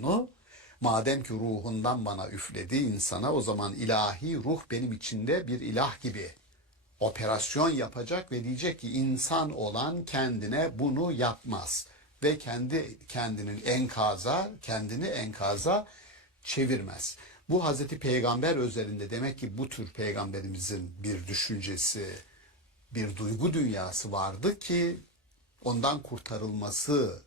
ruhunu. Madem ki ruhundan bana üfledi insana, o zaman ilahi ruh benim içinde bir ilah gibi operasyon yapacak ve diyecek ki insan olan kendine bunu yapmaz ve kendini enkaza çevirmez. Bu Hazreti Peygamber özelinde demek ki bu tür peygamberimizin bir düşüncesi, bir duygu dünyası vardı ki ondan kurtarılması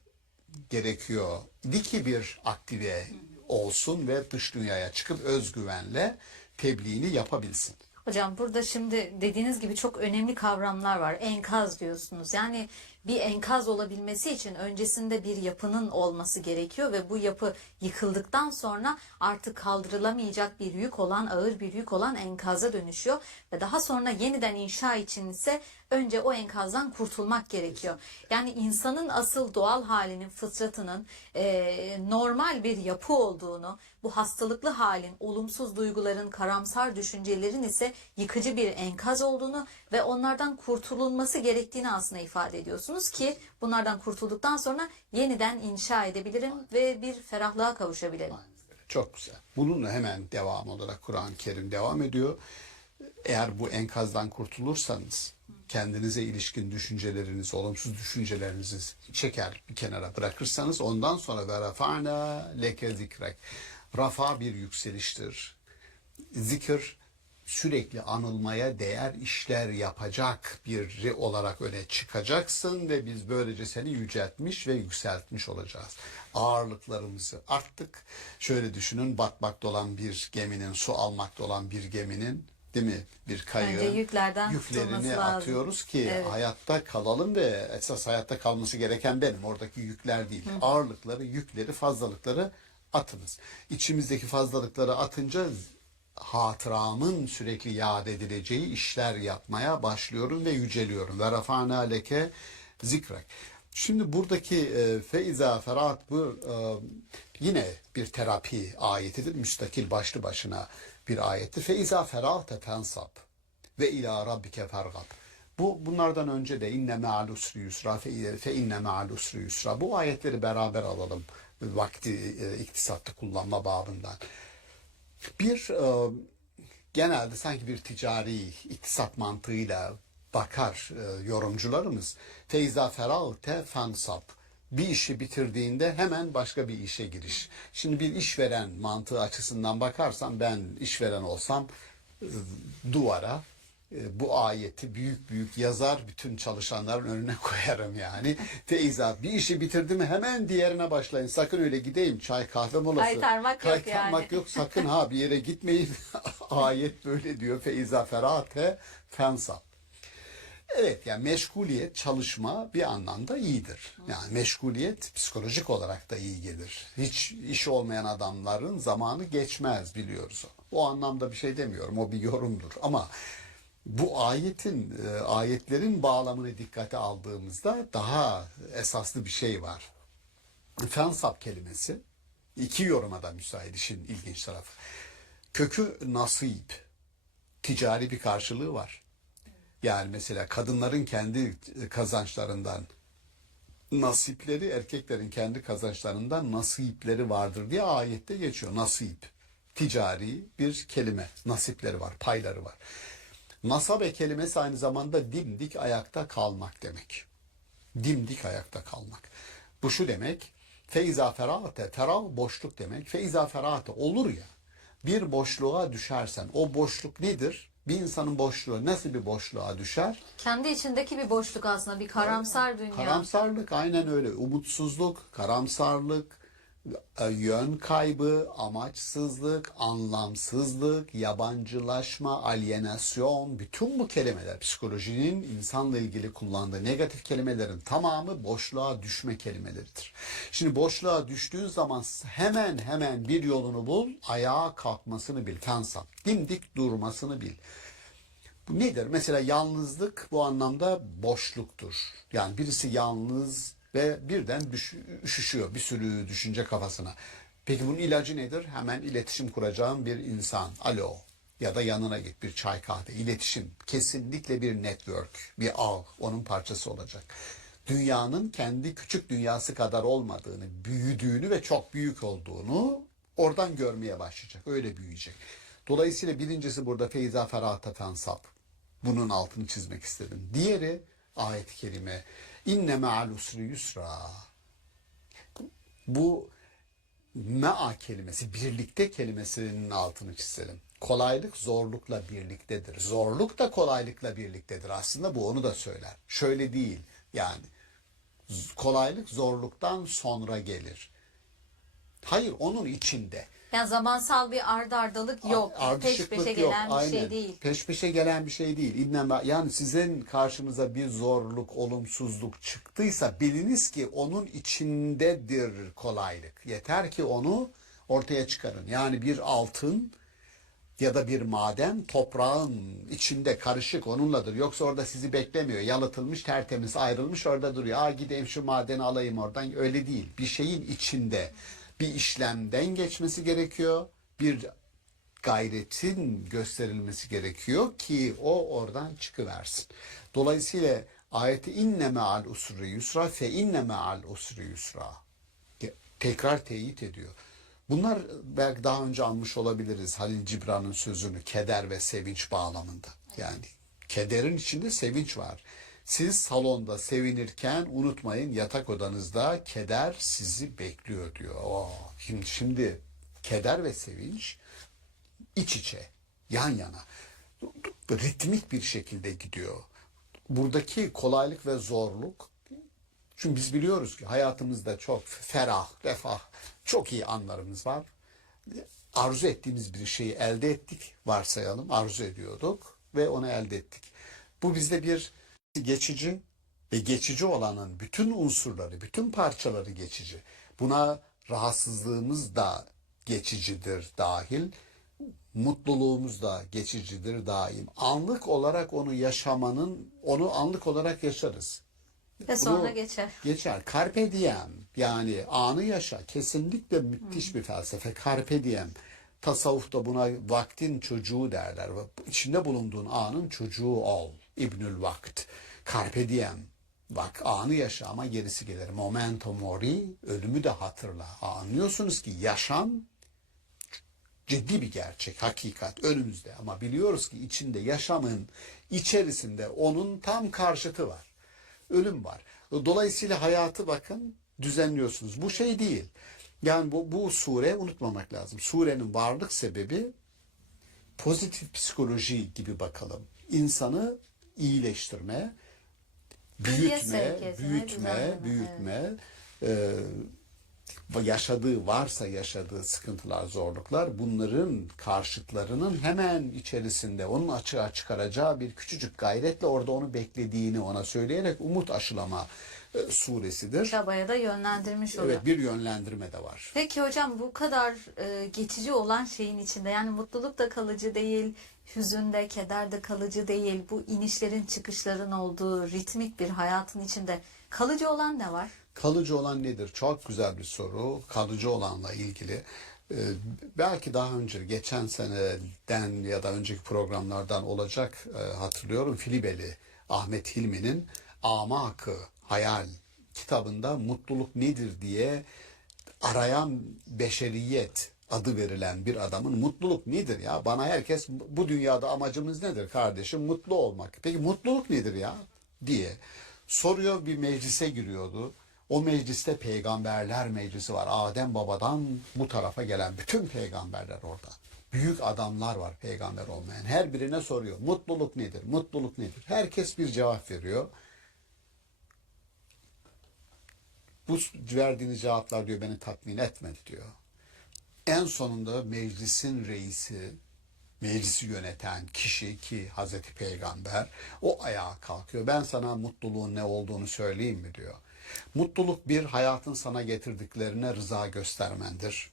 gerekiyor. Ki bir aktive olsun ve dış dünyaya çıkıp özgüvenle tebliğini yapabilsin. Hocam burada şimdi dediğiniz gibi çok önemli kavramlar var. Enkaz diyorsunuz. Yani bir enkaz olabilmesi için öncesinde bir yapının olması gerekiyor ve bu yapı yıkıldıktan sonra artık kaldırılamayacak bir yük olan, ağır bir yük olan enkaza dönüşüyor ve daha sonra yeniden inşa için ise önce o enkazdan kurtulmak gerekiyor. Yani insanın asıl doğal halinin, fıtratının normal bir yapı olduğunu, bu hastalıklı halin, olumsuz duyguların, karamsar düşüncelerin ise yıkıcı bir enkaz olduğunu ve onlardan kurtulunması gerektiğini aslında ifade ediyorsunuz ki bunlardan kurtulduktan sonra yeniden inşa edebilirim ve bir ferahlığa kavuşabilirim. Çok güzel. Bununla hemen devam olarak Kur'an-ı Kerim devam ediyor. Eğer bu enkazdan kurtulursanız kendinize ilişkin düşüncelerinizi, olumsuz düşüncelerinizi çeker bir kenara bırakırsanız ondan sonra ve rafa'na leke zikrek. Rafa bir yükseliştir. Zikir sürekli anılmaya değer işler yapacak biri olarak öne çıkacaksın ve biz böylece seni yüceltmiş ve yükseltmiş olacağız. Ağırlıklarımızı arttık. Şöyle düşünün, batmakta olan bir geminin, su almakta olan bir geminin, değil mi? Bir kayığın yüklerini atıyoruz ki evet, hayatta kalalım ve esas hayatta kalması gereken benim. Oradaki yükler değil. Ağırlıkları, yükleri, fazlalıkları atınız. İçimizdeki fazlalıkları atınca hatıramın sürekli yad edileceği işler yapmaya başlıyorum ve yüceliyorum. Ve rafa'na leke zikrek. Şimdi buradaki feiza ferat bu yine bir terapi ayetidir. Müstakil başlı başına bir ayettir. Feiza ferate fensab ve ila rabbike fergab. Bunlardan önce de inne ma'al usri yusra fe inne ma'al usri yusra. Bu ayetleri beraber alalım. Vakti iktisatlı kullanma babından. Genelde sanki bir ticari iktisat mantığıyla bakar yorumcularımız. Feyza feralte fansab. Bir işi bitirdiğinde hemen başka bir işe giriş. Şimdi bir işveren mantığı açısından bakarsam, ben işveren olsam duvara bu ayeti büyük büyük yazar, bütün çalışanların önüne koyarım yani. Feyza, bir işi bitirdi mi hemen diğerine başlayın. Sakın öyle gideyim, çay kahve molası. Kaytarmak yok sakın ha, bir yere gitmeyin. Ayet böyle diyor. Feyza ferate fensab. Evet, yani meşguliyet, çalışma bir anlamda iyidir. Yani meşguliyet psikolojik olarak da iyi gelir. Hiç iş olmayan adamların zamanı geçmez, biliyoruz. O anlamda bir şey demiyorum, o bir yorumdur. Ama bu ayetlerin bağlamını dikkate aldığımızda daha esaslı bir şey var. Fensab kelimesi iki yoruma da müsait, işin ilginç tarafı. Kökü nasip, ticari bir karşılığı var. Yani mesela kadınların kendi kazançlarından nasipleri, erkeklerin kendi kazançlarından nasipleri vardır diye ayette geçiyor. Nasip, ticari bir kelime, nasipleri var, payları var. Nasabe kelimesi aynı zamanda dimdik ayakta kalmak demek. Dimdik ayakta kalmak. Bu şu demek, feiza ferate, ferah boşluk demek. Feiza ferate olur ya, bir boşluğa düşersen, o boşluk nedir? Bir insanın boşluğu nasıl bir boşluğa düşer? Kendi içindeki bir boşluk aslında, bir karamsar dünya. Karamsarlık, aynen öyle. Umutsuzluk, karamsarlık, yön kaybı, amaçsızlık, anlamsızlık, yabancılaşma, alienasyon, bütün bu kelimeler psikolojinin insanla ilgili kullandığı negatif kelimelerin tamamı boşluğa düşme kelimeleridir. Şimdi boşluğa düştüğün zaman hemen bir yolunu bul, ayağa kalkmasını bil, fensab, dimdik durmasını bil. Bu nedir? Mesela yalnızlık bu anlamda boşluktur. Yani birisi yalnız ve birden üşüşüyor bir sürü düşünce kafasına. Peki bunun ilacı nedir? Hemen iletişim kuracağım bir insan. Alo, ya da yanına git, bir çay kahve, iletişim. Kesinlikle bir network, bir ağ, onun parçası olacak. dünyanın kendi küçük dünyası kadar olmadığını, büyüdüğünü ve çok büyük olduğunu oradan görmeye başlayacak. Öyle büyüyecek. Dolayısıyla birincisi burada feyza ferahate fensab. Bunun altını çizmek istedim. Diğeri ayet-i kerime. İnne me'al usri yusra. Bu me'a kelimesi, birlikte kelimesinin altını çizelim. Kolaylık zorlukla birliktedir. Zorluk da kolaylıkla birliktedir. Aslında bu onu da söyler. Şöyle değil yani. Kolaylık zorluktan sonra gelir. Hayır, onun içinde. Yani zamansal bir ardalık yok. Peş Ardışıklık peşe yok. gelen bir Aynen. şey değil. Peş peşe gelen bir şey değil. Yani sizin karşınıza bir zorluk, olumsuzluk çıktıysa biliniz ki onun içindedir kolaylık. Yeter ki onu ortaya çıkarın. Yani bir altın ya da bir maden toprağın içinde karışık onunladır. Yoksa orada sizi beklemiyor. Yalıtılmış, tertemiz, ayrılmış orada duruyor. Aa, gideyim şu madeni alayım oradan. Öyle değil. Bir şeyin içinde bir işlemden geçmesi gerekiyor. Bir gayretin gösterilmesi gerekiyor ki o oradan çıkıversin. Dolayısıyla ayeti inne me'al usri yusra fe inne me'al usri yusra. Tekrar teyit ediyor. Bunlar belki daha önce almış olabiliriz Halil Cibran'ın sözünü keder ve sevinç bağlamında. Yani kederin içinde sevinç var. Siz salonda sevinirken unutmayın yatak odanızda keder sizi bekliyor diyor. Şimdi keder ve sevinç iç içe, yan yana, ritmik bir şekilde gidiyor. Buradaki kolaylık ve zorluk, çünkü biz biliyoruz ki hayatımızda çok ferah, refah, çok iyi anlarımız var. Arzu ettiğimiz bir şeyi elde ettik, varsayalım, arzu ediyorduk ve onu elde ettik. Bu bizde bir geçici ve geçici olanın bütün unsurları, bütün parçaları geçici. Buna rahatsızlığımız da geçicidir dahil. Mutluluğumuz da geçicidir daim. Anlık olarak onu anlık olarak yaşarız. Ve sonra geçer. Geçer. Carpe diem, yani anı yaşa. Kesinlikle müthiş bir felsefe. Carpe diem. Tasavvufta buna vaktin çocuğu derler. İçinde bulunduğun anın çocuğu ol. İbnül Vakt. Carpe diem. Bak, anı yaşa ama gerisi gelir. Memento mori, ölümü de hatırla. Anlıyorsunuz ki yaşam ciddi bir gerçek, hakikat önümüzde. Ama biliyoruz ki içinde, yaşamın içerisinde onun tam karşıtı var. Ölüm var. Dolayısıyla hayatı bakın düzenliyorsunuz. Bu şey değil. Yani bu sure unutmamak lazım. Surenin varlık sebebi pozitif psikoloji gibi bakalım. İnsanı iyileştirme, büyütme, yaşadığı sıkıntılar, zorluklar, bunların karşıtlarının hemen içerisinde onun açığa çıkaracağı bir küçücük gayretle orada onu beklediğini ona söyleyerek umut aşılama suresidir. Çabaya da yönlendirmiş oluyor. Evet, bir yönlendirme de var. Peki hocam, bu kadar geçici olan şeyin içinde, yani mutluluk da kalıcı değil, hüzün de, keder de kalıcı değil. Bu inişlerin çıkışların olduğu ritmik bir hayatın içinde kalıcı olan ne var? Kalıcı olan nedir? Çok güzel bir soru. Kalıcı olanla ilgili. Belki daha önce, geçen seneden ya da önceki programlardan olacak, hatırlıyorum. Filibeli Ahmet Hilmi'nin Amakı Hayal kitabında mutluluk nedir diye arayan beşeriyet adı verilen bir adamın mutluluk nedir ya? Bana herkes bu dünyada amacımız nedir kardeşim? Mutlu olmak. Peki mutluluk nedir ya? Diye soruyor, bir meclise giriyordu. O mecliste peygamberler meclisi var. Adem babadan bu tarafa gelen bütün peygamberler orada. Büyük adamlar var peygamber olmayan. Her birine soruyor. Mutluluk nedir? Mutluluk nedir? Herkes bir cevap veriyor. Bu verdiğiniz cevaplar diyor beni tatmin etmedi diyor. En sonunda meclisin reisi, meclisi yöneten kişi ki Hazreti Peygamber, o ayağa kalkıyor. Ben sana mutluluğun ne olduğunu söyleyeyim mi diyor. Mutluluk, bir, hayatın sana getirdiklerine rıza göstermendir.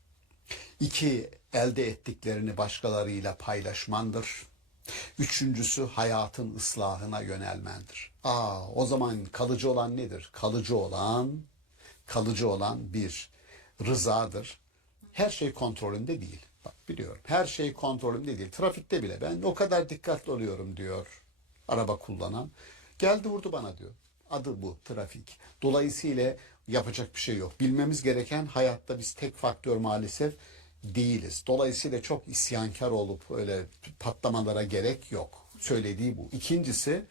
İki, elde ettiklerini başkalarıyla paylaşmandır. Üçüncüsü, hayatın ıslahına yönelmendir. O zaman kalıcı olan nedir? Kalıcı olan bir, rızadır. Her şey kontrolünde değil. Bak, biliyorum. Her şey kontrolümde değil. Trafikte bile ben o kadar dikkatli oluyorum diyor araba kullanan. Geldi vurdu bana diyor. Adı bu, trafik. Dolayısıyla yapacak bir şey yok. Bilmemiz gereken, hayatta biz tek faktör maalesef değiliz. Dolayısıyla çok isyankar olup öyle patlamalara gerek yok. Söylediği bu. İkincisi,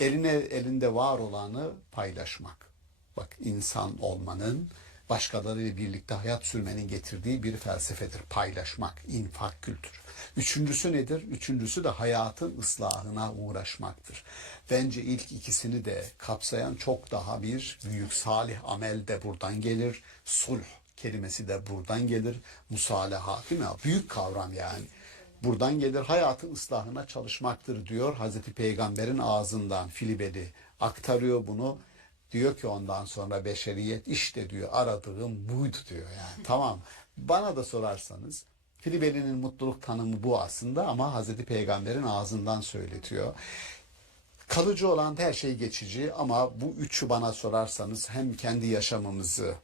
elinde var olanı paylaşmak. Bak, insan olmanın, başkalarıyla birlikte hayat sürmenin getirdiği bir felsefedir. Paylaşmak, infak kültürü. Üçüncüsü nedir? Üçüncüsü de hayatın ıslahına uğraşmaktır. Bence ilk ikisini de kapsayan çok daha bir büyük salih amel de buradan gelir. Sulh kelimesi de buradan gelir. Musalaha, değil mi? Büyük kavram yani. Buradan gelir, hayatın ıslahına çalışmaktır diyor. Hazreti Peygamber'in ağzından Filibe'li aktarıyor bunu. Diyor ki ondan sonra beşeriyet, işte diyor aradığım buydu diyor yani. Tamam. Bana da sorarsanız Filibeli'nin mutluluk tanımı bu aslında, ama Hazreti Peygamber'in ağzından söyletiyor. Kalıcı olan her şey geçici, ama bu üçü bana sorarsanız hem kendi yaşamımızı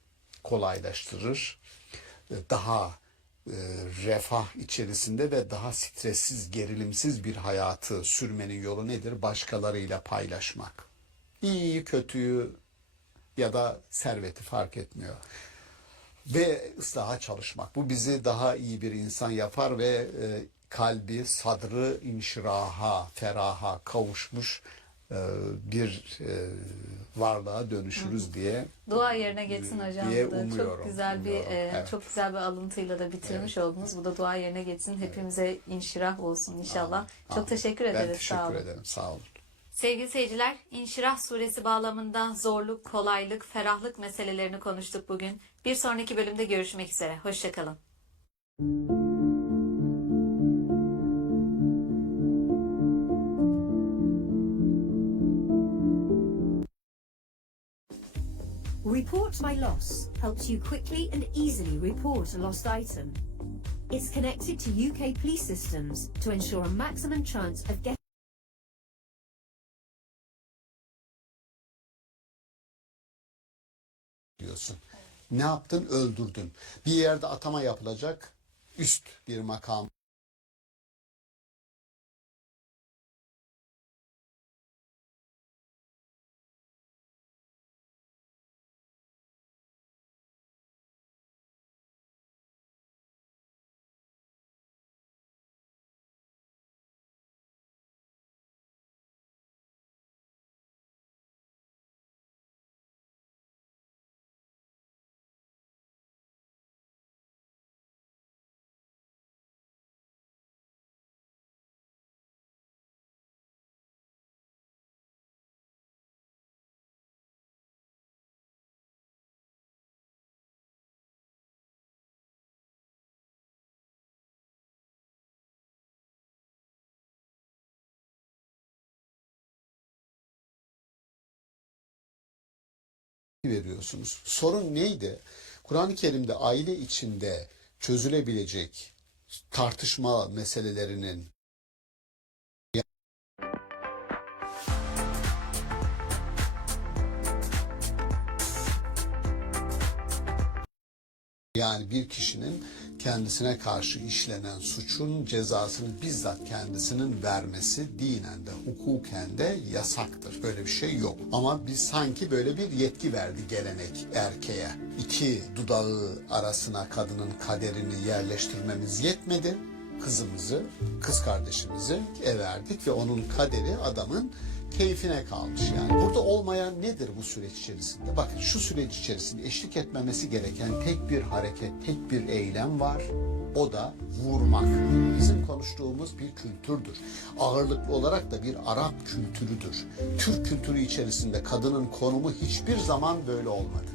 kolaylaştırır, daha refah içerisinde ve daha stressiz, gerilimsiz bir hayatı sürmenin yolu nedir? Başkalarıyla paylaşmak. İyiyi, kötüyü ya da serveti fark etmiyor. Ve ıslaha çalışmak. Bu bizi daha iyi bir insan yapar ve kalbi, sadrı inşiraha, feraha kavuşmuş bir varlığa dönüşürüz diye Dua yerine geçsin hocam. diye Bu da umuyorum. çok güzel bir Evet. çok güzel bir alıntıyla da bitirmiş oldunuz. Bu da dua yerine geçsin. Hepimize inşirah olsun inşallah. Çok Amin. teşekkür Ben ederiz. teşekkür Sağ olun. ederim. Sağ olun. Sevgili seyirciler, İnşirah suresi bağlamında zorluk, kolaylık, ferahlık meselelerini konuştuk bugün. Bir sonraki bölümde görüşmek üzere. Hoşçakalın. Report My Loss helps you quickly and easily report a lost item. It's connected to UK police systems to ensure a maximum chance of getting Diyorsun. Ne yaptın? Öldürdün. Bir yerde atama yapılacak, üst bir makam veriyorsunuz. Sorun neydi? Kur'an-ı Kerim'de aile içinde çözülebilecek tartışma meselelerinin, yani bir kişinin kendisine karşı işlenen suçun cezasını bizzat kendisinin vermesi dinen de hukuken de yasaktır. Böyle bir şey yok. Ama biz sanki böyle bir yetki verdi gelenek erkeğe. İki dudağı arasına kadının kaderini yerleştirmemiz yetmedi. Kızımızı, kız kardeşimizi verdik ve onun kaderi adamın keyfine kalmış yani. Burada olmayan nedir bu süreç içerisinde? Bakın, şu süreç içerisinde eşlik etmemesi gereken tek bir hareket, tek bir eylem var. O da vurmak. Bizim konuştuğumuz bir kültürdür. Ağırlıklı olarak da bir Arap kültürüdür. Türk kültürü içerisinde kadının konumu hiçbir zaman böyle olmadı.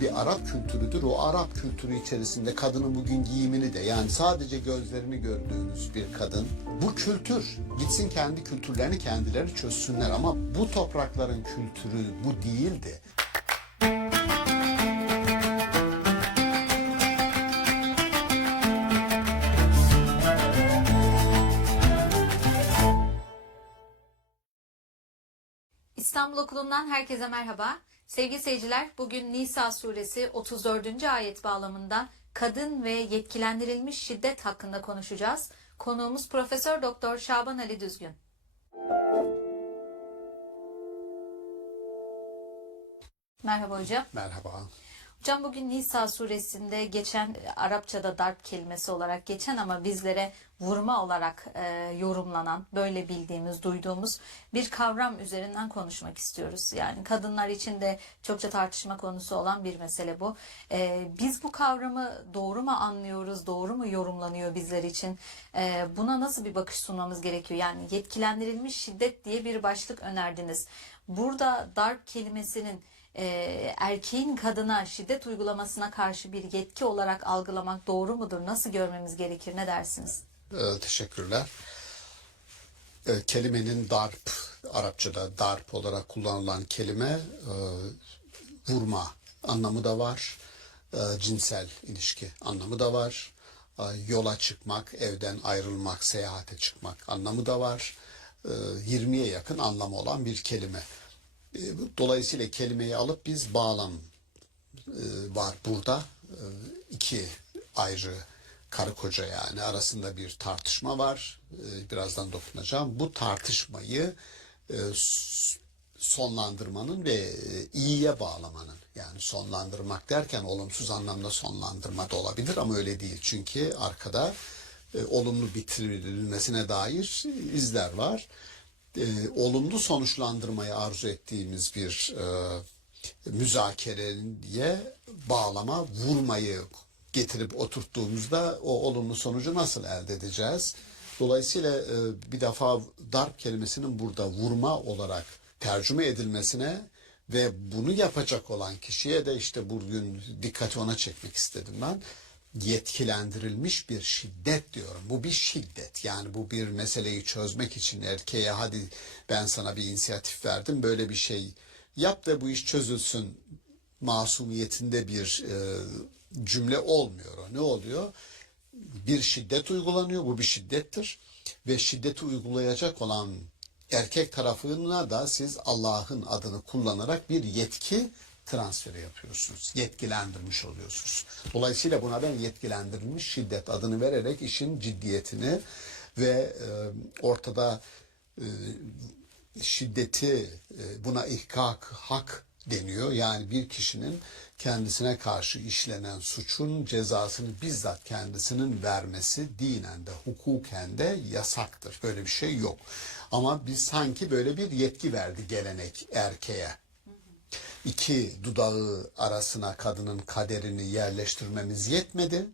Bir Arap kültürüdür. O Arap kültürü içerisinde kadının bugün giyimini de, yani sadece gözlerini gördüğünüz bir kadın, bu kültür, gitsin kendi kültürlerini kendileri çözsünler, ama bu toprakların kültürü bu değildi. İstanbul Okulu'ndan herkese merhaba. Sevgili seyirciler, bugün Nisa suresi 34. ayet bağlamında kadın ve yetkilendirilmiş şiddet hakkında konuşacağız. Konuğumuz Profesör Doktor Şaban Ali Düzgün. Merhaba hocam. Merhaba. Hocam bugün Nisa suresinde geçen Arapçada darp kelimesi olarak geçen ama bizlere vurma olarak yorumlanan, böyle bildiğimiz, duyduğumuz bir kavram üzerinden konuşmak istiyoruz. Yani kadınlar için de çokça tartışma konusu olan bir mesele bu. Biz bu kavramı doğru mu anlıyoruz, doğru mu yorumlanıyor bizler için? Buna nasıl bir bakış sunmamız gerekiyor? Yani yetkilendirilmiş şiddet diye bir başlık önerdiniz. Burada darp kelimesinin erkeğin kadına şiddet uygulamasına karşı bir yetki olarak algılamak doğru mudur? Nasıl görmemiz gerekir? Ne dersiniz? Teşekkürler. Kelimenin darp, Arapçada darp olarak kullanılan kelime vurma anlamı da var. Cinsel ilişki anlamı da var. Yola çıkmak, evden ayrılmak, seyahate çıkmak anlamı da var. 20'ye yakın anlamı olan bir kelime. Dolayısıyla kelimeyi alıp biz bağlam var burada. İki ayrı karı koca yani arasında bir tartışma var. Birazdan dokunacağım. Bu tartışmayı sonlandırmanın ve iyiye bağlamanın, yani sonlandırmak derken olumsuz anlamda sonlandırma da olabilir ama öyle değil. Çünkü arkada olumlu bitirilmesine dair izler var. Olumlu sonuçlandırmayı arzu ettiğimiz bir müzakereye bağlama, vurmayı getirip oturttuğumuzda o olumlu sonucu nasıl elde edeceğiz? Dolayısıyla bir defa darp kelimesinin burada vurma olarak tercüme edilmesine ve bunu yapacak olan kişiye de işte bugün dikkati ona çekmek istedim ben. Yetkilendirilmiş bir şiddet diyorum. Bu bir şiddet. Yani bu bir meseleyi çözmek için erkeğe hadi ben sana bir inisiyatif verdim, böyle bir şey yap da bu iş çözülsün masumiyetinde bir cümle olmuyor. Ne oluyor? Bir şiddet uygulanıyor. Bu bir şiddettir. Ve şiddeti uygulayacak olan erkek tarafına da siz Allah'ın adını kullanarak bir yetki transferi yapıyorsunuz. Yetkilendirmiş oluyorsunuz. Dolayısıyla buna ben yetkilendirilmiş şiddet adını vererek işin ciddiyetini ve ortada şiddeti, buna ihkak, hak deniyor. Yani bir kişinin kendisine karşı işlenen suçun cezasını bizzat kendisinin vermesi dinen de hukuken de yasaktır. Böyle bir şey yok. Ama biz sanki böyle bir yetki verdi gelenek erkeğe. İki dudağı arasına kadının kaderini yerleştirmemiz yetmedi.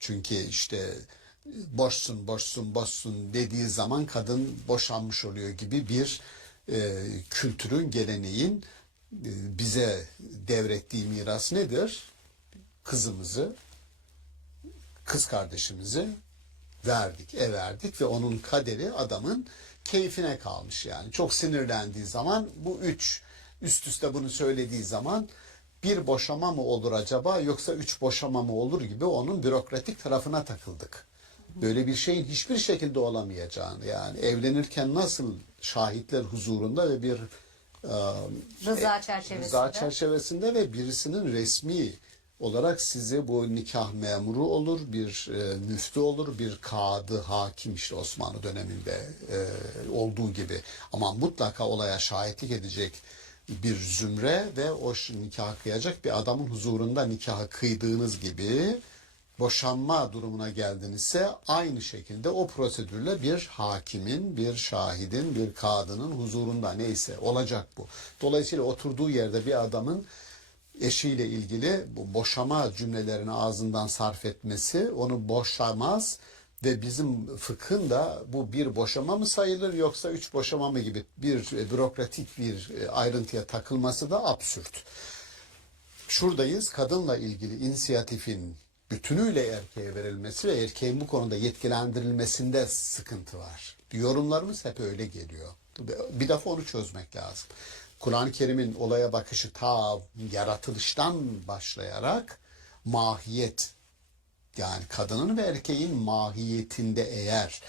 Çünkü işte boşsun, boşsun, boşsun dediği zaman kadın boşanmış oluyor gibi bir kültürün, geleneğin bize devrettiği miras nedir? Kızımızı, kız kardeşimizi verdik, verdik ve onun kaderi adamın keyfine kalmış yani. Çok sinirlendiği zaman bu üst üste bunu söylediği zaman bir boşama mı olur acaba yoksa 3 boşama mı olur gibi onun bürokratik tarafına takıldık. Böyle bir şeyin hiçbir şekilde olamayacağını, yani evlenirken nasıl şahitler huzurunda ve bir rıza çerçevesinde ve birisinin resmi olarak size bu nikah memuru olur, bir müftü olur, bir kadı, hakim, işte Osmanlı döneminde olduğu gibi. Ama mutlaka olaya şahitlik edecek bir zümre ve o nikahı kıyacak bir adamın huzurunda nikahı kıydığınız gibi boşanma durumuna geldinizse aynı şekilde o prosedürle bir hakimin, bir şahidin, bir kadının huzurunda neyse olacak bu. Dolayısıyla oturduğu yerde bir adamın eşiyle ilgili bu boşama cümlelerini ağzından sarf etmesi onu boşamaz ve bizim fıkhın da bu bir boşama mı sayılır yoksa 3 boşama mı gibi bir bürokratik bir ayrıntıya takılması da absürt. Şuradayız, kadınla ilgili inisiyatifin bütünüyle erkeğe verilmesi ve erkeğin bu konuda yetkilendirilmesinde sıkıntı var. Yorumlarımız hep öyle geliyor. Bir defa onu çözmek lazım. Kur'an-ı Kerim'in olaya bakışı ta yaratılıştan başlayarak mahiyet, yani kadının ve erkeğin mahiyetinde eğer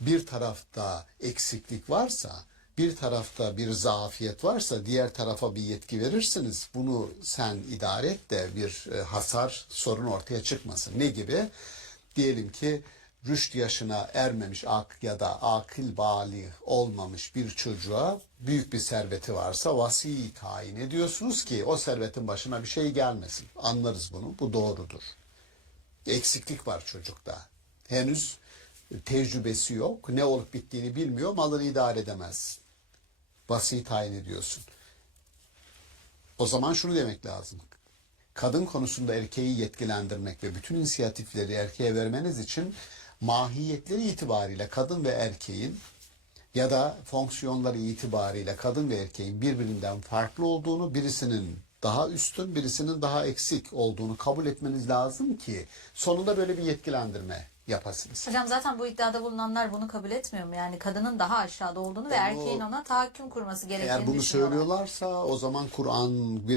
bir tarafta eksiklik varsa, bir tarafta bir zafiyet varsa diğer tarafa bir yetki verirsiniz. Bunu sen idare et de bir hasar, sorun ortaya çıkmasın. Ne gibi? Diyelim ki rüşt yaşına ermemiş ya da akıl bâli olmamış bir çocuğa büyük bir serveti varsa vasi tayin ediyorsunuz ki o servetin başına bir şey gelmesin. Anlarız bunu. Bu doğrudur. Eksiklik var çocukta. Henüz tecrübesi yok. Ne olup bittiğini bilmiyor. Malını idare edemez. Vasi tayin ediyorsun. O zaman şunu demek lazım. Kadın konusunda erkeği yetkilendirmek ve bütün inisiyatifleri erkeğe vermeniz için mahiyetleri itibariyle kadın ve erkeğin ya da fonksiyonları itibariyle kadın ve erkeğin birbirinden farklı olduğunu, birisinin daha üstün, birisinin daha eksik olduğunu kabul etmeniz lazım ki sonunda böyle bir yetkilendirme yapasınız. Hocam zaten bu iddiada bulunanlar bunu kabul etmiyor mu? Yani kadının daha aşağıda olduğunu ve erkeğin ona tahakküm kurması gerektiğini Eğer bunu düşünüyorlar. söylüyorlarsa o zaman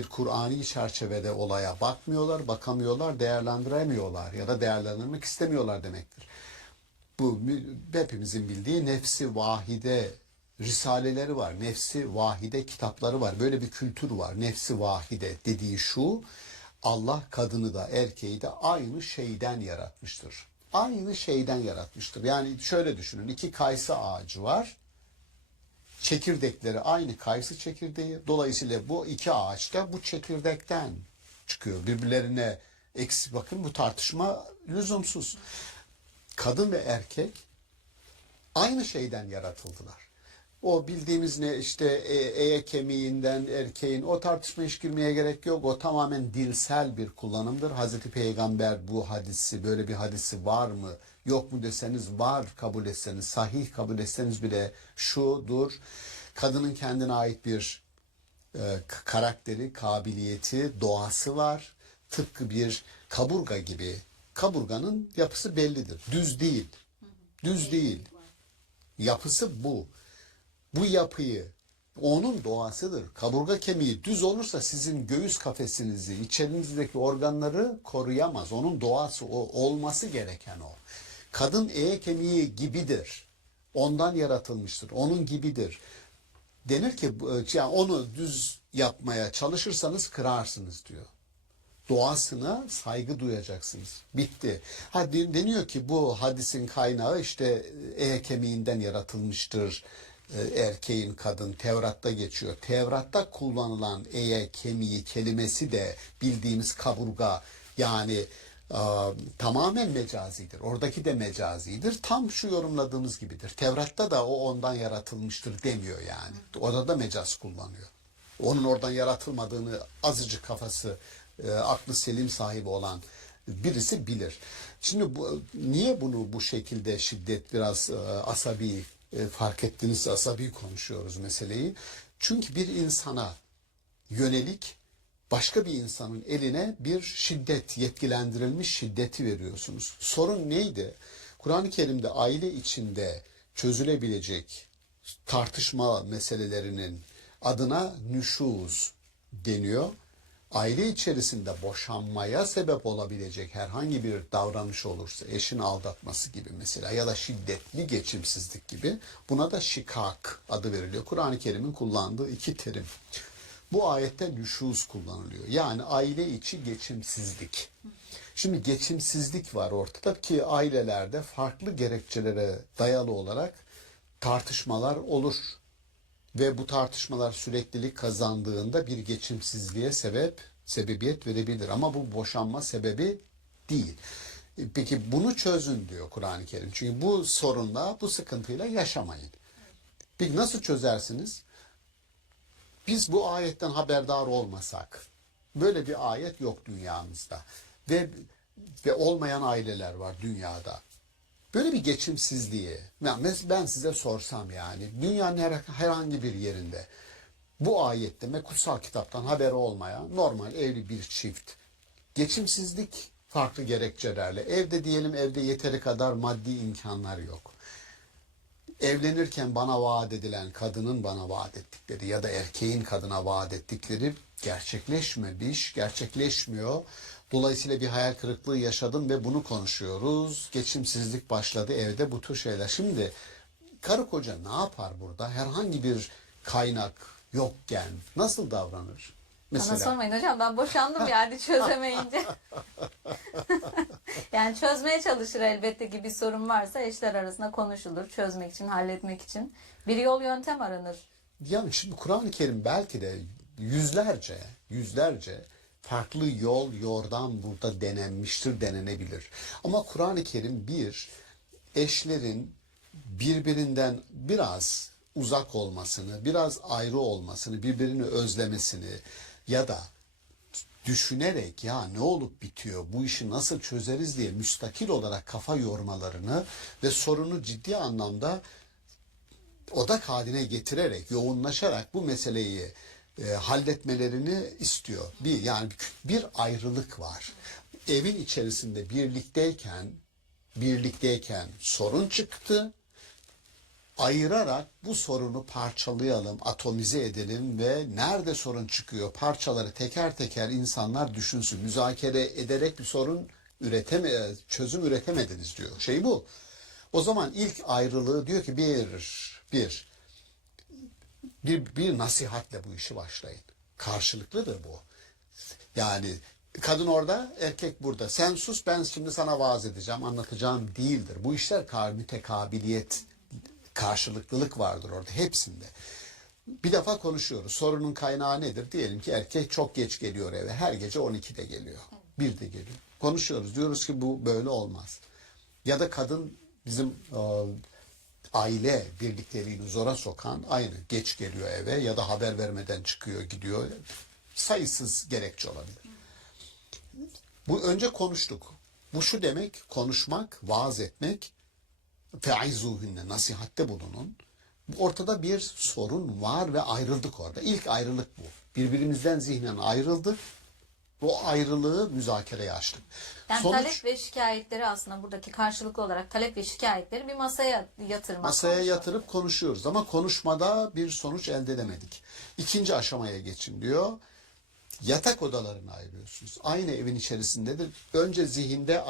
Kur'ani çerçevede olaya bakmıyorlar, bakamıyorlar, değerlendiremiyorlar ya da değerlendirmek istemiyorlar demektir. Bu hepimizin bildiği nefsi vahide risaleleri var. Nefsi vahide kitapları var. Böyle bir kültür var. Nefsi vahide dediği şu: Allah kadını da erkeği de aynı şeyden yaratmıştır. Aynı şeyden yaratmıştır. Yani şöyle düşünün. 2 kayısı ağacı var. Çekirdekleri aynı kayısı çekirdeği. Dolayısıyla bu 2 ağaç da bu çekirdekten çıkıyor. Birbirlerine eksi, bakın bu tartışma lüzumsuz. Kadın ve erkek aynı şeyden yaratıldılar. O bildiğimiz ne işte kemiğinden erkeğin, o tartışma hiç girmeye gerek yok. O tamamen dilsel bir kullanımdır. Hazreti Peygamber bu hadisi, böyle bir hadisi var mı yok mu deseniz var kabul etseniz, sahih kabul etseniz bile şudur: kadının kendine ait bir karakteri, kabiliyeti, doğası var. Tıpkı bir kaburga gibi. Kaburganın yapısı bellidir. Düz değil. Düz değil. Yapısı bu. Bu yapıyı, onun doğasıdır. Kaburga kemiği düz olursa sizin göğüs kafesinizi, içerinizdeki organları koruyamaz. Onun doğası o, olması gereken o. Kadın kemiği gibidir. Ondan yaratılmıştır. Onun gibidir. Denir ki yani onu düz yapmaya çalışırsanız kırarsınız diyor. Doğasına saygı duyacaksınız. Bitti. Deniyor ki bu hadisin kaynağı işte kemiğinden yaratılmıştır. Erkeğin kadın Tevrat'ta geçiyor. Tevrat'ta kullanılan kemiği kelimesi de bildiğimiz kaburga, yani tamamen mecazidir. Oradaki de mecazidir. Tam şu yorumladığımız gibidir. Tevrat'ta da o ondan yaratılmıştır demiyor yani. Orada da mecaz kullanıyor. Onun oradan yaratılmadığını azıcık kafası, aklı selim sahibi olan birisi bilir. Şimdi niye bunu bu şekilde şiddet, biraz asabi, fark ettiniz, asabi konuşuyoruz meseleyi. Çünkü bir insana yönelik başka bir insanın eline bir şiddet, yetkilendirilmiş şiddeti veriyorsunuz. Sorun neydi? Kur'an-ı Kerim'de aile içinde çözülebilecek tartışma meselelerinin adına nüşuz deniyor. Aile içerisinde boşanmaya sebep olabilecek herhangi bir davranış olursa, eşin aldatması gibi mesela ya da şiddetli geçimsizlik gibi, buna da şikak adı veriliyor. Kur'an-ı Kerim'in kullandığı 2 terim. Bu ayette nüşuz kullanılıyor. Yani aile içi geçimsizlik. Şimdi geçimsizlik var ortada ki ailelerde farklı gerekçelere dayalı olarak tartışmalar olur. Ve bu tartışmalar süreklilik kazandığında bir geçimsizliğe sebebiyet verebilir. Ama bu boşanma sebebi değil. Peki bunu çözün diyor Kur'an-ı Kerim. Çünkü bu sorunla, bu sıkıntıyla yaşamayın. Peki nasıl çözersiniz? Biz bu ayetten haberdar olmasak, böyle bir ayet yok dünyamızda. Ve olmayan aileler var dünyada. Böyle bir geçimsizliği, ben size sorsam yani dünyanın herhangi bir yerinde bu ayette kutsal kitaptan haberi olmayan normal evli bir çift, geçimsizlik farklı gerekçelerle, evde diyelim, evde yeteri kadar maddi imkanlar yok. Evlenirken bana vaat edilen, kadının bana vaat ettikleri ya da erkeğin kadına vaat ettikleri gerçekleşmemiş, gerçekleşmiyor. Dolayısıyla bir hayal kırıklığı yaşadım ve bunu konuşuyoruz. Geçimsizlik başladı evde, bu tür şeyler. Şimdi karı koca ne yapar burada? Herhangi bir kaynak yokken nasıl davranır? Bana sormayın hocam, ben boşandım yani çözemeyince. Yani çözmeye çalışır elbette ki, bir sorun varsa eşler arasında konuşulur. Çözmek için, halletmek için bir yol yöntem aranır. Yani şimdi Kur'an-ı Kerim belki de yüzlerce farklı yol, yordam burada denenmiştir, denenebilir. Ama Kur'an-ı Kerim eşlerin birbirinden biraz uzak olmasını, biraz ayrı olmasını, birbirini özlemesini ya da düşünerek ya ne olup bitiyor, bu işi nasıl çözeriz diye müstakil olarak kafa yormalarını ve sorunu ciddi anlamda odak haline getirerek, yoğunlaşarak bu meseleyi halletmelerini istiyor. Yani bir ayrılık var. Evin içerisinde birlikteyken sorun çıktı. Ayırarak bu sorunu parçalayalım, atomize edelim ve nerede sorun çıkıyor parçaları teker teker insanlar düşünsün. Müzakere ederek bir çözüm üretemediniz diyor. Şey bu. O zaman ilk ayrılığı diyor ki bir nasihatle bu işi başlayın. Karşılıklıdır bu. Yani kadın orada, erkek burada. Sen sus, ben şimdi sana vaaz edeceğim, anlatacağım değildir. Bu işler mütekabiliyet, karşılıklılık vardır orada hepsinde. Bir defa konuşuyoruz. Sorunun kaynağı nedir? Diyelim ki erkek çok geç geliyor eve. Her gece 12'de geliyor. 1'de geliyor. Konuşuyoruz. Diyoruz ki bu böyle olmaz. Ya da kadın bizim aile birlikteliğini zora sokan, aynı geç geliyor eve ya da haber vermeden çıkıyor gidiyor. Sayısız gerekçe olabilir. Bu önce konuştuk. Bu şu demek: konuşmak, vaaz etmek, feizuhunne, nasihatte bulunun. Ortada bir sorun var ve ayrıldık orada. İlk ayrılık bu. Birbirimizden zihnen ayrıldık. O ayrılığı müzakereye açtık. Yani talep ve şikayetleri, aslında buradaki karşılıklı olarak talep ve şikayetleri bir masaya yatırmak. Masaya yatırıp konuşuyoruz ama konuşmada bir sonuç elde edemedik. İkinci aşamaya geçin diyor. Yatak odalarını ayırıyorsunuz. Aynı evin içerisindedir. Önce zihinde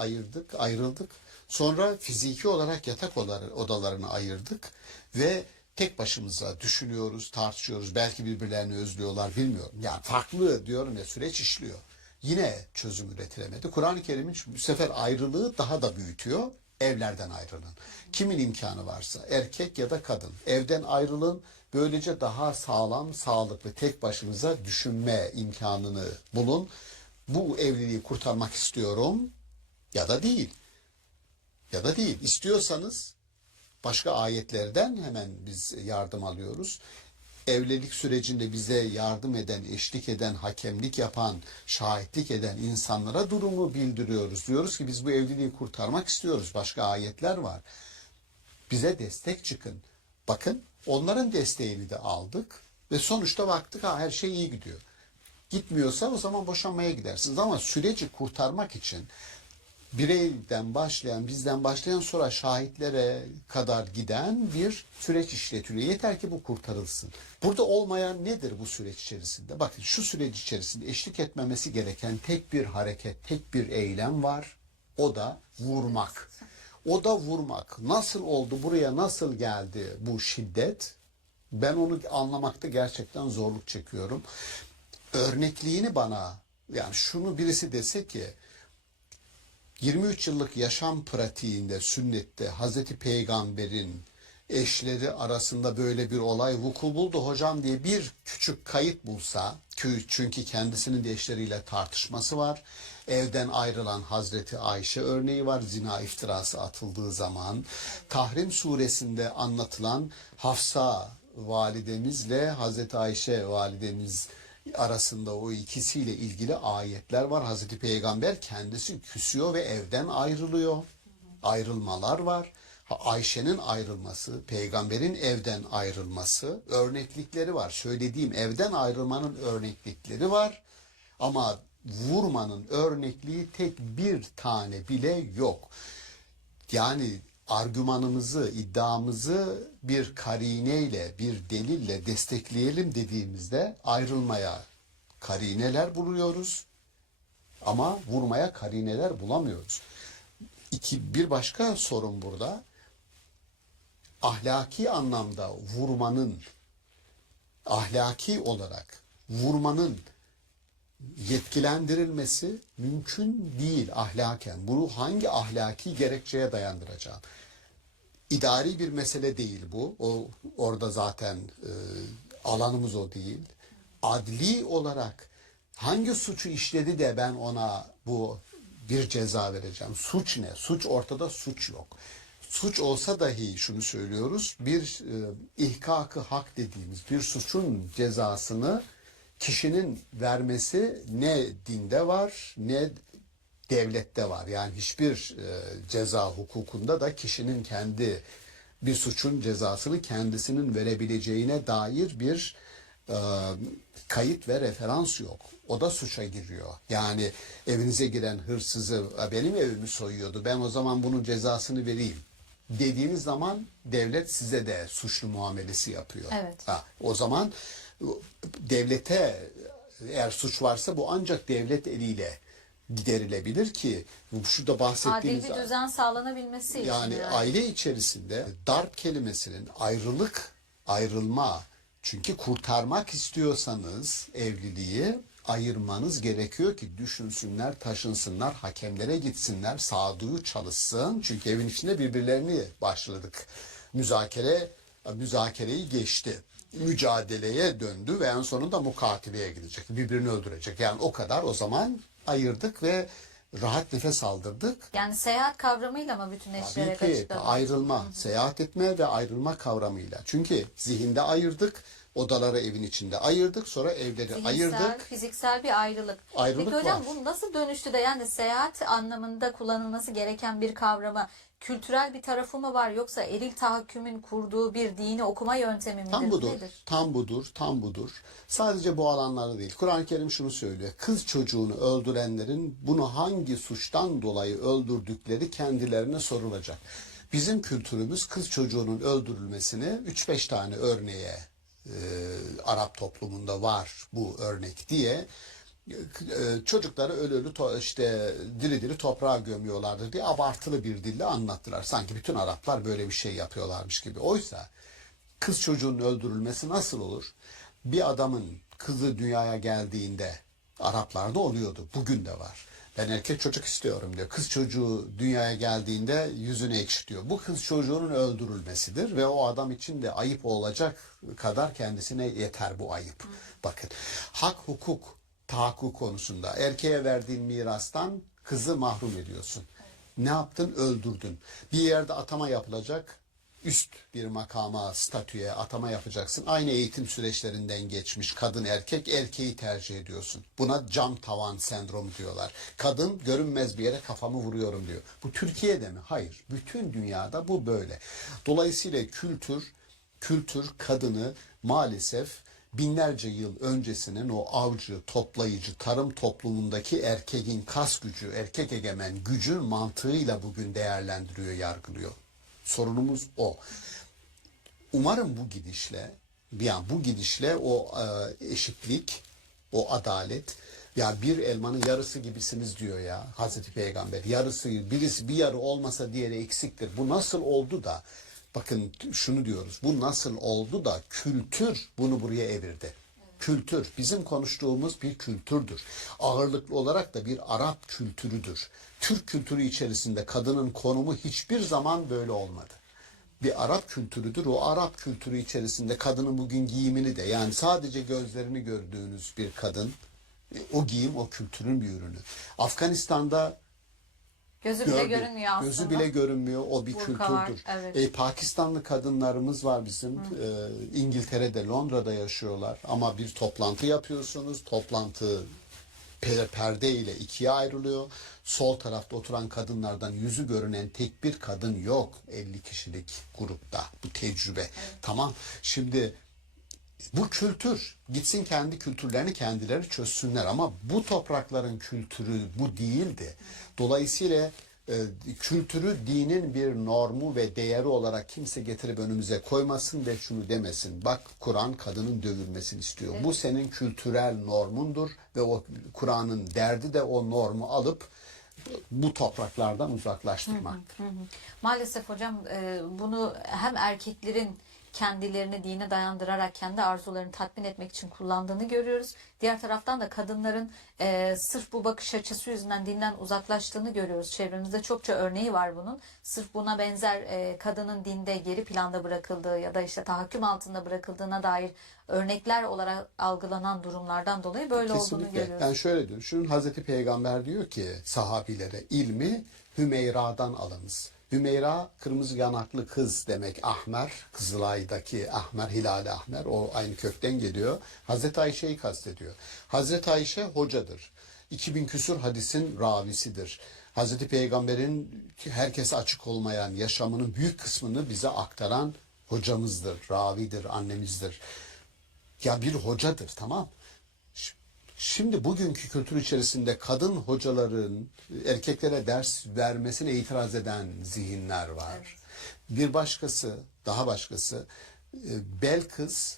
ayrıldık. Sonra fiziki olarak yatak odalarını ayırdık ve tek başımıza düşünüyoruz, tartışıyoruz. Belki birbirlerini özlüyorlar, bilmiyorum. Yani farklı diyorum ya, süreç işliyor. Yine çözüm üretilemedi. Kur'an-ı Kerim'in bu sefer ayrılığı daha da büyütüyor. Evlerden ayrılın. Kimin imkanı varsa, erkek ya da kadın, evden ayrılın. Böylece daha sağlam, sağlıklı, tek başınıza düşünme imkanını bulun. Bu evliliği kurtarmak istiyorum ya da değil. Ya da değil. İstiyorsanız başka ayetlerden hemen biz yardım alıyoruz. Evlilik sürecinde bize yardım eden, eşlik eden, hakemlik yapan, şahitlik eden insanlara durumu bildiriyoruz. Diyoruz ki biz bu evliliği kurtarmak istiyoruz. Başka ayetler var. Bize destek çıkın. Bakın, onların desteğini de aldık ve sonuçta baktık her şey iyi gidiyor. Gitmiyorsa o zaman boşanmaya gidersiniz. Ama süreci kurtarmak için bizden başlayan sonra şahitlere kadar giden bir süreç işletiliyor. Yeter ki bu kurtarılsın. Burada olmayan nedir bu süreç içerisinde? Bakın, şu süreç içerisinde eşlik etmemesi gereken tek bir hareket, tek bir eylem var. O da vurmak. O da vurmak. Nasıl oldu, buraya nasıl geldi bu şiddet? Ben onu anlamakta gerçekten zorluk çekiyorum. Örnekliğini bana, yani şunu birisi dese ki 23 yıllık yaşam pratiğinde, sünnette Hazreti Peygamber'in eşleri arasında böyle bir olay vuku buldu hocam diye bir küçük kayıt bulsa, çünkü kendisinin de eşleriyle tartışması var. Evden ayrılan Hazreti Ayşe örneği var, zina iftirası atıldığı zaman. Tahrim suresinde anlatılan Hafsa validemizle Hazreti Ayşe validemiz arasında o ikisiyle ilgili ayetler var. Hazreti Peygamber kendisi küsüyor ve evden ayrılıyor. Ayrılmalar var. Ayşe'nin ayrılması, Peygamber'in evden ayrılması örneklikleri var. Söylediğim evden ayrılmanın örneklikleri var. Ama vurmanın örnekliği tek bir tane bile yok. Yani argümanımızı, iddiamızı bir karineyle, bir delille destekleyelim dediğimizde ayrılmaya karineler buluyoruz ama vurmaya karineler bulamıyoruz. Bir başka sorun burada, ahlaki anlamda ahlaki olarak vurmanın yetkilendirilmesi mümkün değil ahlaken. Bunu hangi ahlaki gerekçeye dayandıracağım? İdari bir mesele değil bu. Orada zaten alanımız o değil. Adli olarak hangi suçu işledi de ben ona bu bir ceza vereceğim? Suç ne? Suç ortada, suç yok. Suç olsa dahi şunu söylüyoruz, bir ihkak-ı hak dediğimiz bir suçun cezasını kişinin vermesi ne dinde var ne devlette var. Yani hiçbir ceza hukukunda da kişinin kendi bir suçun cezasını kendisinin verebileceğine dair bir kayıt ve referans yok. O da suça giriyor. Yani evinize giren hırsızı benim evimi soyuyordu, ben o zaman bunun cezasını vereyim dediğiniz zaman devlet size de suçlu muamelesi yapıyor. Evet. O zaman devlete eğer suç varsa bu ancak devlet eliyle giderilebilir ki şurada bahsettiğimiz Adil bir düzen sağlanabilmesi için. yani aile içerisinde darp kelimesinin ayrılma, çünkü kurtarmak istiyorsanız evliliği ayırmanız gerekiyor ki düşünsünler, taşınsınlar, hakemlere gitsinler, sağduyu çalışsın. Çünkü evin içinde birbirlerini başladık. Müzakereyi geçti. Mücadeleye döndü ve en sonunda mukatileye gidecek. Birbirini öldürecek. Yani o kadar, o zaman ayırdık ve rahat nefes aldırdık. Yani seyahat kavramıyla mı bütünleştirerek Tabii ki açıklamak? ayrılma, seyahat etme ve ayrılma kavramıyla. Çünkü zihinde ayırdık, odaları evin içinde ayırdık, sonra evleri Zihinsel, ayırdık. fiziksel bir ayrılık. Ayrılık Peki hocam var. bu nasıl dönüştü de, yani seyahat anlamında kullanılması gereken bir kavrama kültürel bir tarafı mı var, yoksa eril tahakkümün kurduğu bir dini okuma yöntemi midir? Tam budur, Nedir? tam budur. Sadece bu alanlarda değil. Kur'an-ı Kerim şunu söylüyor. Kız çocuğunu öldürenlerin bunu hangi suçtan dolayı öldürdükleri kendilerine sorulacak. Bizim kültürümüz kız çocuğunun öldürülmesini 3-5 tane örneğe Arap toplumunda var bu örnek diye çocukları ölü işte diri diri toprağa gömüyorlardı diye abartılı bir dille anlattılar. Sanki bütün Araplar böyle bir şey yapıyorlarmış gibi. Oysa kız çocuğunun öldürülmesi nasıl olur? Bir adamın kızı dünyaya geldiğinde Araplarda oluyordu. Bugün de var. Ben erkek çocuk istiyorum diyor. Kız çocuğu dünyaya geldiğinde yüzünü ekşitiyor. Bu kız çocuğunun öldürülmesidir ve o adam için de ayıp olacak kadar kendisine yeter bu ayıp. Bakın, hak, hukuk, tahakkuk konusunda erkeğe verdiğin mirastan kızı mahrum ediyorsun. Ne yaptın? Öldürdün. Bir yerde atama yapılacak. Üst bir makama, statüye atama yapacaksın. Aynı eğitim süreçlerinden geçmiş kadın erkek, erkeği tercih ediyorsun. Buna cam tavan sendromu diyorlar. Kadın görünmez bir yere kafamı vuruyorum diyor. Bu Türkiye'de mi? Hayır. Bütün dünyada bu böyle. Dolayısıyla kültür kadını maalesef binlerce yıl öncesinin o avcı, toplayıcı, tarım toplumundaki erkeğin kas gücü, erkek egemen gücü mantığıyla bugün değerlendiriyor, yargılıyor. Sorunumuz o. Umarım bu gidişle o eşitlik, o adalet, ya bir elmanın yarısı gibisiniz diyor ya Hazreti Peygamber. Yarısı, birisi bir yarı olmasa diğeri eksiktir. Bu nasıl oldu da, bakın şunu diyoruz, bu nasıl oldu da kültür bunu buraya evirdi. Kültür, bizim konuştuğumuz bir kültürdür. Ağırlıklı olarak da bir Arap kültürüdür. Türk kültürü içerisinde kadının konumu hiçbir zaman böyle olmadı. Bir Arap kültürüdür. O Arap kültürü içerisinde kadının bugün giyimini de, yani sadece gözlerini gördüğünüz bir kadın, o giyim o kültürün bir ürünü. Afganistan'da Gözü bile görünmüyor aslında. gözü bile görünmüyor. O bir Burka var, kültürdür. evet. Pakistanlı kadınlarımız var bizim. İngiltere'de, Londra'da yaşıyorlar. Ama bir toplantı yapıyorsunuz. Toplantı perde ile ikiye ayrılıyor. Sol tarafta oturan kadınlardan yüzü görünen tek bir kadın yok 50 kişilik grupta. Bu tecrübe. Evet. Tamam. Şimdi bu kültür gitsin, kendi kültürlerini kendileri çözsünler, ama bu toprakların kültürü bu değildi. Dolayısıyla kültürü dinin bir normu ve değeri olarak kimse getirip önümüze koymasın ve şunu demesin. Bak, Kur'an kadının dövülmesini istiyor. Evet. Bu senin kültürel normundur ve o Kur'an'ın derdi de o normu alıp bu topraklardan uzaklaştırmak. Maalesef hocam bunu hem erkeklerin kendilerini dine dayandırarak kendi arzularını tatmin etmek için kullandığını görüyoruz. Diğer taraftan da kadınların sırf bu bakış açısı yüzünden dinden uzaklaştığını görüyoruz. Çevremizde çokça örneği var bunun. Sırf buna benzer kadının dinde geri planda bırakıldığı ya da işte tahakküm altında bırakıldığına dair örnekler olarak algılanan durumlardan dolayı böyle olduğunu Kesinlikle. görüyoruz. Yani şöyle diyorum. Şunun Hazreti Peygamber diyor ki sahabilere ilmi Hümeyra'dan alınız. Hümeyra kırmızı yanaklı kız demek. Ahmer, Kızılay'daki Ahmer, Hilal-i Ahmer o aynı kökten geliyor. Hazreti Ayşe'yi kastediyor. Hazreti Ayşe hocadır. 2000 küsur hadisin ravisidir. Hazreti Peygamber'in herkese açık olmayan yaşamının büyük kısmını bize aktaran hocamızdır, ravidir, annemizdir. Ya bir hocadır, tamam. Şimdi bugünkü kültür içerisinde kadın hocaların erkeklere ders vermesine itiraz eden zihinler var. Bir başkası, daha başkası Belkıs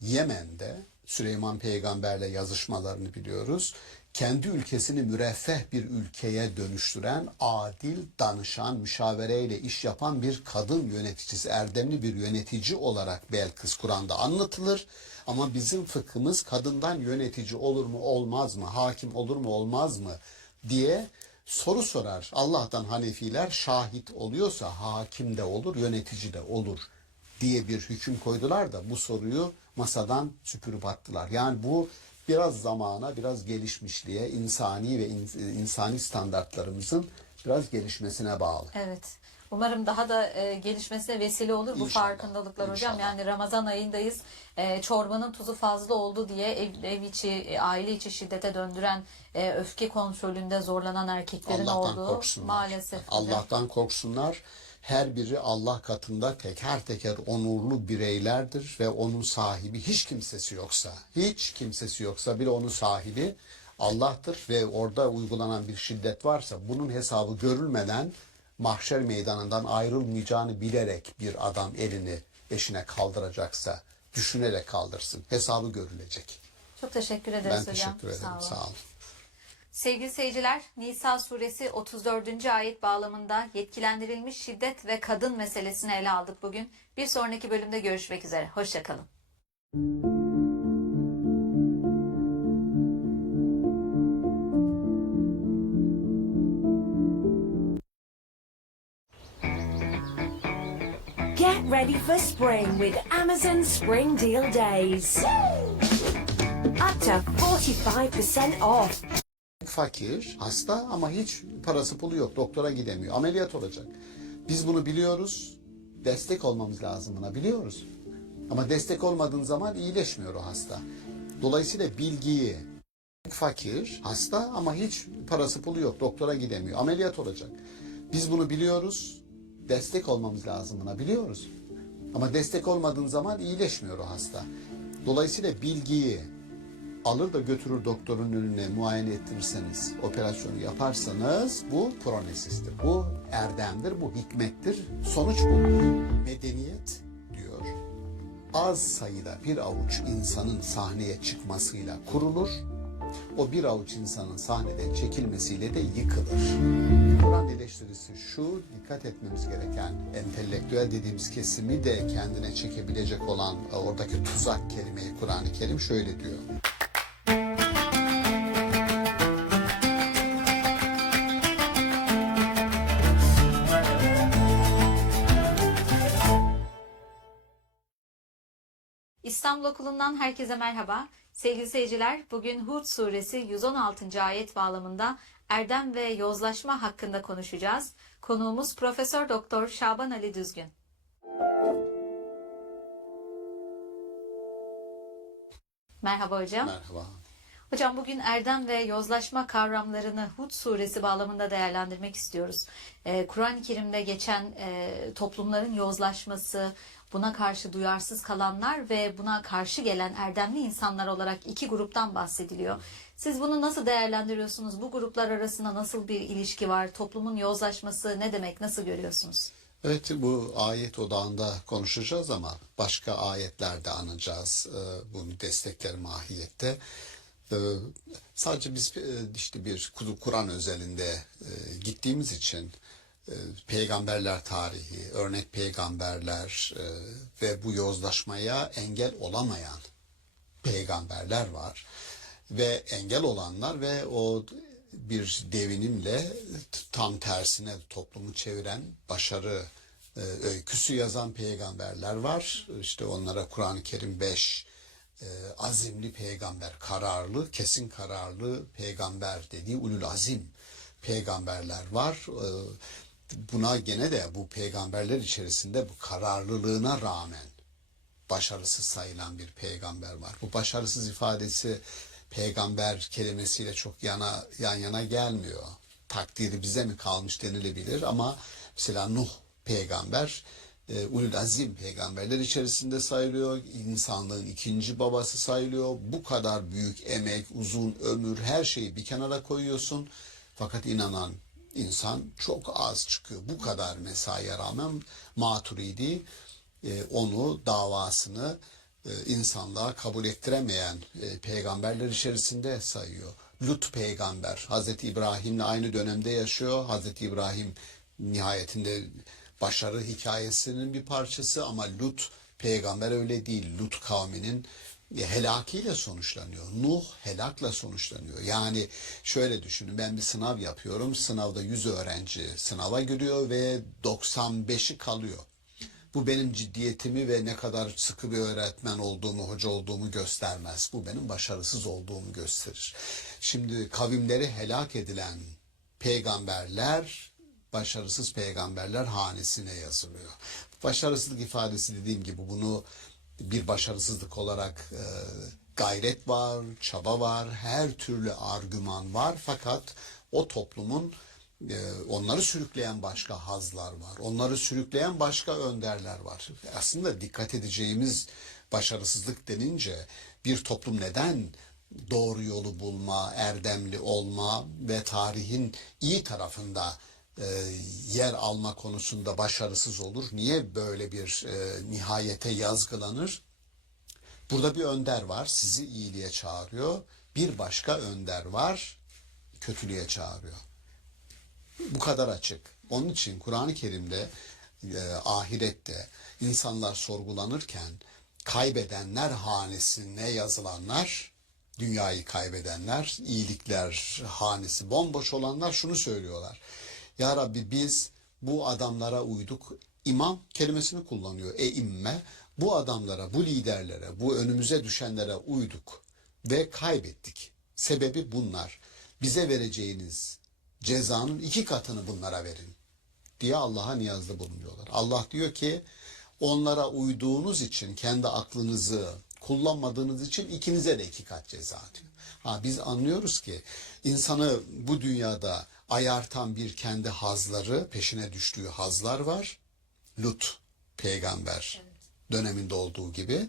Yemen'de Süleyman Peygamberle yazışmalarını biliyoruz. Kendi ülkesini müreffeh bir ülkeye dönüştüren, adil, danışan, müşavereyle iş yapan bir kadın yöneticisi, erdemli bir yönetici olarak Belkıs Kur'an'da anlatılır. Ama bizim fıkhımız kadından yönetici olur mu olmaz mı, hakim olur mu olmaz mı diye soru sorar. Allah'tan Hanefiler şahit oluyorsa hakim de olur, yönetici de olur diye bir hüküm koydular da bu soruyu masadan süpürüp attılar. Yani bu biraz zamana, biraz gelişmişliğe, insani ve insani standartlarımızın biraz gelişmesine bağlı. Evet. Umarım daha da gelişmesine vesile olur bu İnşallah, farkındalıklar hocam. inşallah. Yani Ramazan ayındayız. Çorbanın tuzu fazla oldu diye ev içi, aile içi şiddete döndüren, öfke kontrolünde zorlanan erkeklerin Allah'tan olduğu korksunlar. maalesef. Allah'tan korksunlar. Her biri Allah katında teker teker onurlu bireylerdir ve onun sahibi hiç kimsesi yoksa bile onun sahibi Allah'tır ve orada uygulanan bir şiddet varsa bunun hesabı görülmeden mahşer meydanından ayrılmayacağını bilerek bir adam elini eşine kaldıracaksa düşünerek kaldırsın. Hesabı görülecek. Çok teşekkür ederiz Ben hocam. teşekkür ederim. Sağ olun. Sağ olun. Sevgili seyirciler, Nisa suresi 34. ayet bağlamında yetkilendirilmiş şiddet ve kadın meselesini ele aldık bugün. Bir sonraki bölümde görüşmek üzere. Hoşça kalın. Get ready for spring with Amazon Spring Deal Days. Up to 45% off. Fakir, hasta ama hiç parası pulu yok. Doktora gidemiyor. Ameliyat olacak. Biz bunu biliyoruz. Destek olmamız lazım buna, biliyoruz. Ama destek olmadığın zaman iyileşmiyor o hasta. Dolayısıyla bilgiyi, fakir, hasta ama hiç parası pulu yok. Doktora gidemiyor. Ameliyat olacak. Biz bunu biliyoruz. Destek olmamız lazım buna, biliyoruz. Ama destek olmadığın zaman iyileşmiyor o hasta. Dolayısıyla bilgiyi alır da götürür doktorun önüne muayene ettirirseniz, operasyonu yaparsanız bu kronesistir. Bu erdemdir, bu hikmettir. Sonuç bu. Medeniyet diyor, az sayıda bir avuç insanın sahneye çıkmasıyla kurulur. O bir avuç insanın sahneden çekilmesiyle de yıkılır. Kur'an eleştirisi şu, dikkat etmemiz gereken entelektüel dediğimiz kesimi de kendine çekebilecek olan oradaki tuzak kelimeyi Kur'an-ı Kerim şöyle diyor. İstanbul Okulu'ndan herkese merhaba. Sevgili seyirciler, bugün Hud suresi 116. ayet bağlamında erdem ve yozlaşma hakkında konuşacağız. Konuğumuz Profesör Doktor Şaban Ali Düzgün. Merhaba hocam. Merhaba. Hocam bugün erdem ve yozlaşma kavramlarını Hud suresi bağlamında değerlendirmek istiyoruz. Kur'an-ı Kerim'de geçen toplumların yozlaşması, buna karşı duyarsız kalanlar ve buna karşı gelen erdemli insanlar olarak iki gruptan bahsediliyor. Siz bunu nasıl değerlendiriyorsunuz? Bu gruplar arasında nasıl bir ilişki var? Toplumun yozlaşması ne demek? Nasıl görüyorsunuz? Evet, bu ayet odağında konuşacağız ama başka ayetlerde anacağız bunu destekler mahiyette. Sadece biz işte bir Kur'an özelinde gittiğimiz için peygamberler tarihi, örnek peygamberler ve bu yozlaşmaya engel olamayan peygamberler var. Ve engel olanlar ve o bir devinimle tam tersine toplumu çeviren başarı öyküsü yazan peygamberler var. İşte onlara Kur'an-ı Kerim 5 azimli peygamber, kararlı, kesin kararlı peygamber dediği ulul azim peygamberler var. Buna gene de bu peygamberler içerisinde bu kararlılığına rağmen başarısız sayılan bir peygamber var. Bu başarısız ifadesi peygamber kelimesiyle çok yan yana gelmiyor. Takdiri bize mi kalmış denilebilir ama mesela Nuh peygamber ulul azim peygamberler içerisinde sayılıyor. İnsanlığın ikinci babası sayılıyor. Bu kadar büyük emek, uzun ömür, her şeyi bir kenara koyuyorsun. Fakat inanan insan çok az çıkıyor. Bu kadar mesaiye rağmen Maturidi onu, davasını insanlığa kabul ettiremeyen peygamberler içerisinde sayıyor. Lut peygamber Hazreti İbrahim'le aynı dönemde yaşıyor. Hazreti İbrahim nihayetinde başarı hikayesinin bir parçası ama Lut peygamber öyle değil. Lut kavminin helakiyle sonuçlanıyor. Nuh helakla sonuçlanıyor. Yani şöyle düşünün, ben bir sınav yapıyorum. Sınavda 100 öğrenci sınava giriyor ve 95'i kalıyor. Bu benim ciddiyetimi ve ne kadar sıkı bir öğretmen olduğumu, hoca olduğumu göstermez. Bu benim başarısız olduğumu gösterir. Şimdi kavimleri helak edilen peygamberler, başarısız peygamberler hanesine yazılıyor. Başarısızlık ifadesi dediğim gibi bunu bir başarısızlık olarak gayret var, çaba var, her türlü argüman var. Fakat o toplumun onları sürükleyen başka hazlar var. Onları sürükleyen başka önderler var. Aslında dikkat edeceğimiz başarısızlık denince bir toplum neden doğru yolu bulma, erdemli olma ve tarihin iyi tarafında yer alma konusunda başarısız olur? Niye böyle bir nihayete yazgılanır? Burada bir önder var, sizi iyiliğe çağırıyor. Bir başka önder var, kötülüğe çağırıyor. Bu kadar açık. Onun için Kur'an-ı Kerim'de ahirette insanlar sorgulanırken kaybedenler hanesine yazılanlar, dünyayı kaybedenler, iyilikler hanesi bomboş olanlar şunu söylüyorlar. Ya Rabbi biz bu adamlara uyduk. İmam kelimesini kullanıyor. İmme. Bu adamlara, bu liderlere, bu önümüze düşenlere uyduk ve kaybettik. Sebebi bunlar. Bize vereceğiniz cezanın 2 katını bunlara verin diye Allah'a niyazda bulunuyorlar. Allah diyor ki onlara uyduğunuz için, kendi aklınızı kullanmadığınız için ikinize de 2 kat ceza diyor. Biz anlıyoruz ki insanı bu dünyada ayartan bir kendi hazları, peşine düştüğü hazlar var. Lut peygamber döneminde olduğu gibi.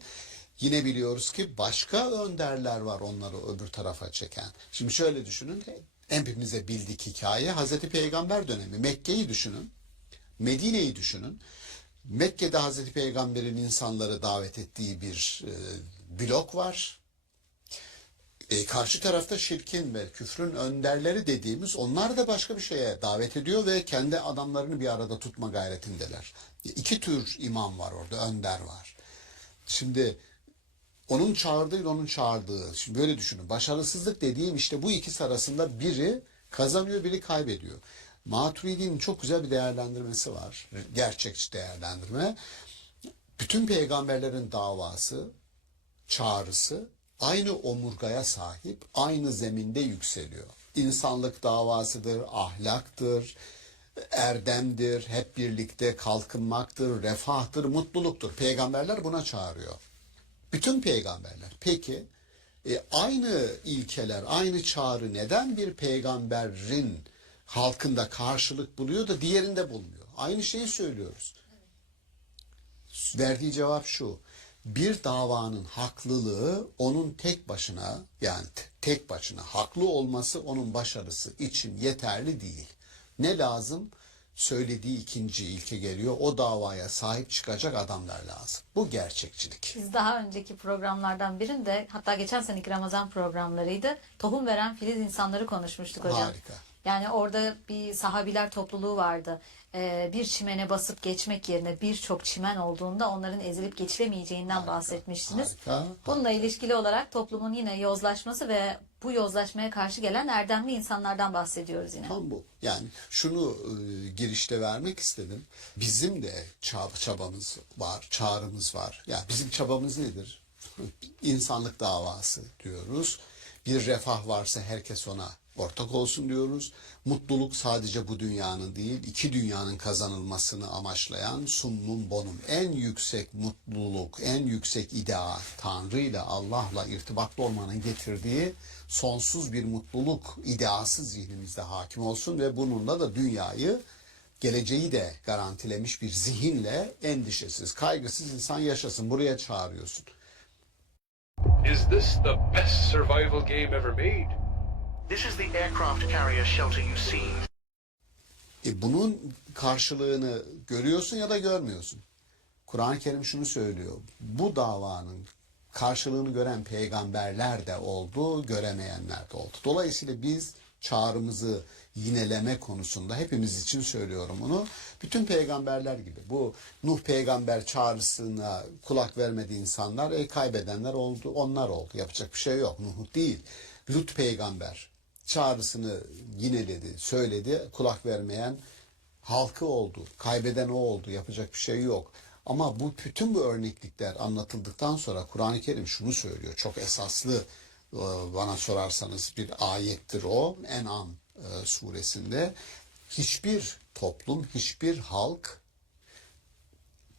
Yine biliyoruz ki başka önderler var onları öbür tarafa çeken. Şimdi şöyle düşünün. Hepimize bildik hikaye. Hazreti Peygamber dönemi. Mekke'yi düşünün. Medine'yi düşünün. Mekke'de Hazreti Peygamber'in insanları davet ettiği bir blok var. Karşı tarafta şirkin ve küfrün önderleri dediğimiz onlar da başka bir şeye davet ediyor ve kendi adamlarını bir arada tutma gayretindeler. 2 tür imam var orada, önder var. Şimdi onun çağırdığı, onun çağırdığı. Şimdi böyle düşünün. Başarısızlık dediğim işte bu ikisi arasında biri kazanıyor, biri kaybediyor. Maturidi'nin çok güzel bir değerlendirmesi var. Gerçekçi değerlendirme. Bütün peygamberlerin davası, çağrısı aynı omurgaya sahip, aynı zeminde yükseliyor. İnsanlık davasıdır, ahlaktır, erdemdir, hep birlikte kalkınmaktır, refahtır, mutluluktur. Peygamberler buna çağırıyor. Bütün peygamberler. Peki aynı ilkeler, aynı çağrı neden bir peygamberin halkında karşılık buluyor da diğerinde bulmuyor? Aynı şeyi söylüyoruz. Verdiği cevap şu. Bir davanın haklılığı onun tek başına, yani tek başına haklı olması onun başarısı için yeterli değil. Ne lazım? Söylediği ikinci ilke geliyor. O davaya sahip çıkacak adamlar lazım. Bu gerçekçilik. Biz daha önceki programlardan birinde, hatta geçen seneki Ramazan programlarıydı, tohum veren filiz insanları konuşmuştuk hocam. Harika. Yani orada bir sahabiler topluluğu vardı. Bir çimene basıp geçmek yerine birçok çimen olduğunda onların ezilip geçilemeyeceğinden bahsetmiştiniz. harika. Bununla ilişkili olarak toplumun yine yozlaşması ve bu yozlaşmaya karşı gelen erdemli insanlardan bahsediyoruz yine. Tam bu. Yani şunu girişte vermek istedim. Bizim de çabamız var, çağrımız var. Yani bizim çabamız nedir? İnsanlık davası diyoruz. Bir refah varsa herkes ona ortak olsun diyoruz. Mutluluk sadece bu dünyanın değil, iki dünyanın kazanılmasını amaçlayan summum bonum. En yüksek mutluluk, en yüksek ideal, Tanrı ile Allah'la irtibatlı olmanın getirdiği sonsuz bir mutluluk ideası zihnimizde hakim olsun ve bununla da dünyayı, geleceği de garantilemiş bir zihinle endişesiz, kaygısız insan yaşasın. Buraya çağırıyorsun. Is this the best survival game ever made? This is the aircraft carrier shelter you see. Bunun karşılığını görüyorsun ya da görmüyorsun. Kur'an-ı Kerim şunu söylüyor. Bu davanın karşılığını gören peygamberler de oldu, göremeyenler de oldu. Dolayısıyla biz çağrımızı yineleme konusunda hepimiz için söylüyorum bunu. Bütün peygamberler gibi. Bu Nuh peygamber çağrısına kulak vermedi insanlar. Kaybedenler oldu, onlar oldu. Yapacak bir şey yok. Nuh değil. Lut peygamber çağrısını yineledi, söyledi. Kulak vermeyen halkı oldu. Kaybeden o oldu. Yapacak bir şey yok. Ama bütün bu örneklikler anlatıldıktan sonra Kur'an-ı Kerim şunu söylüyor. Çok esaslı, bana sorarsanız bir ayettir o. En'am suresinde. Hiçbir toplum, hiçbir halk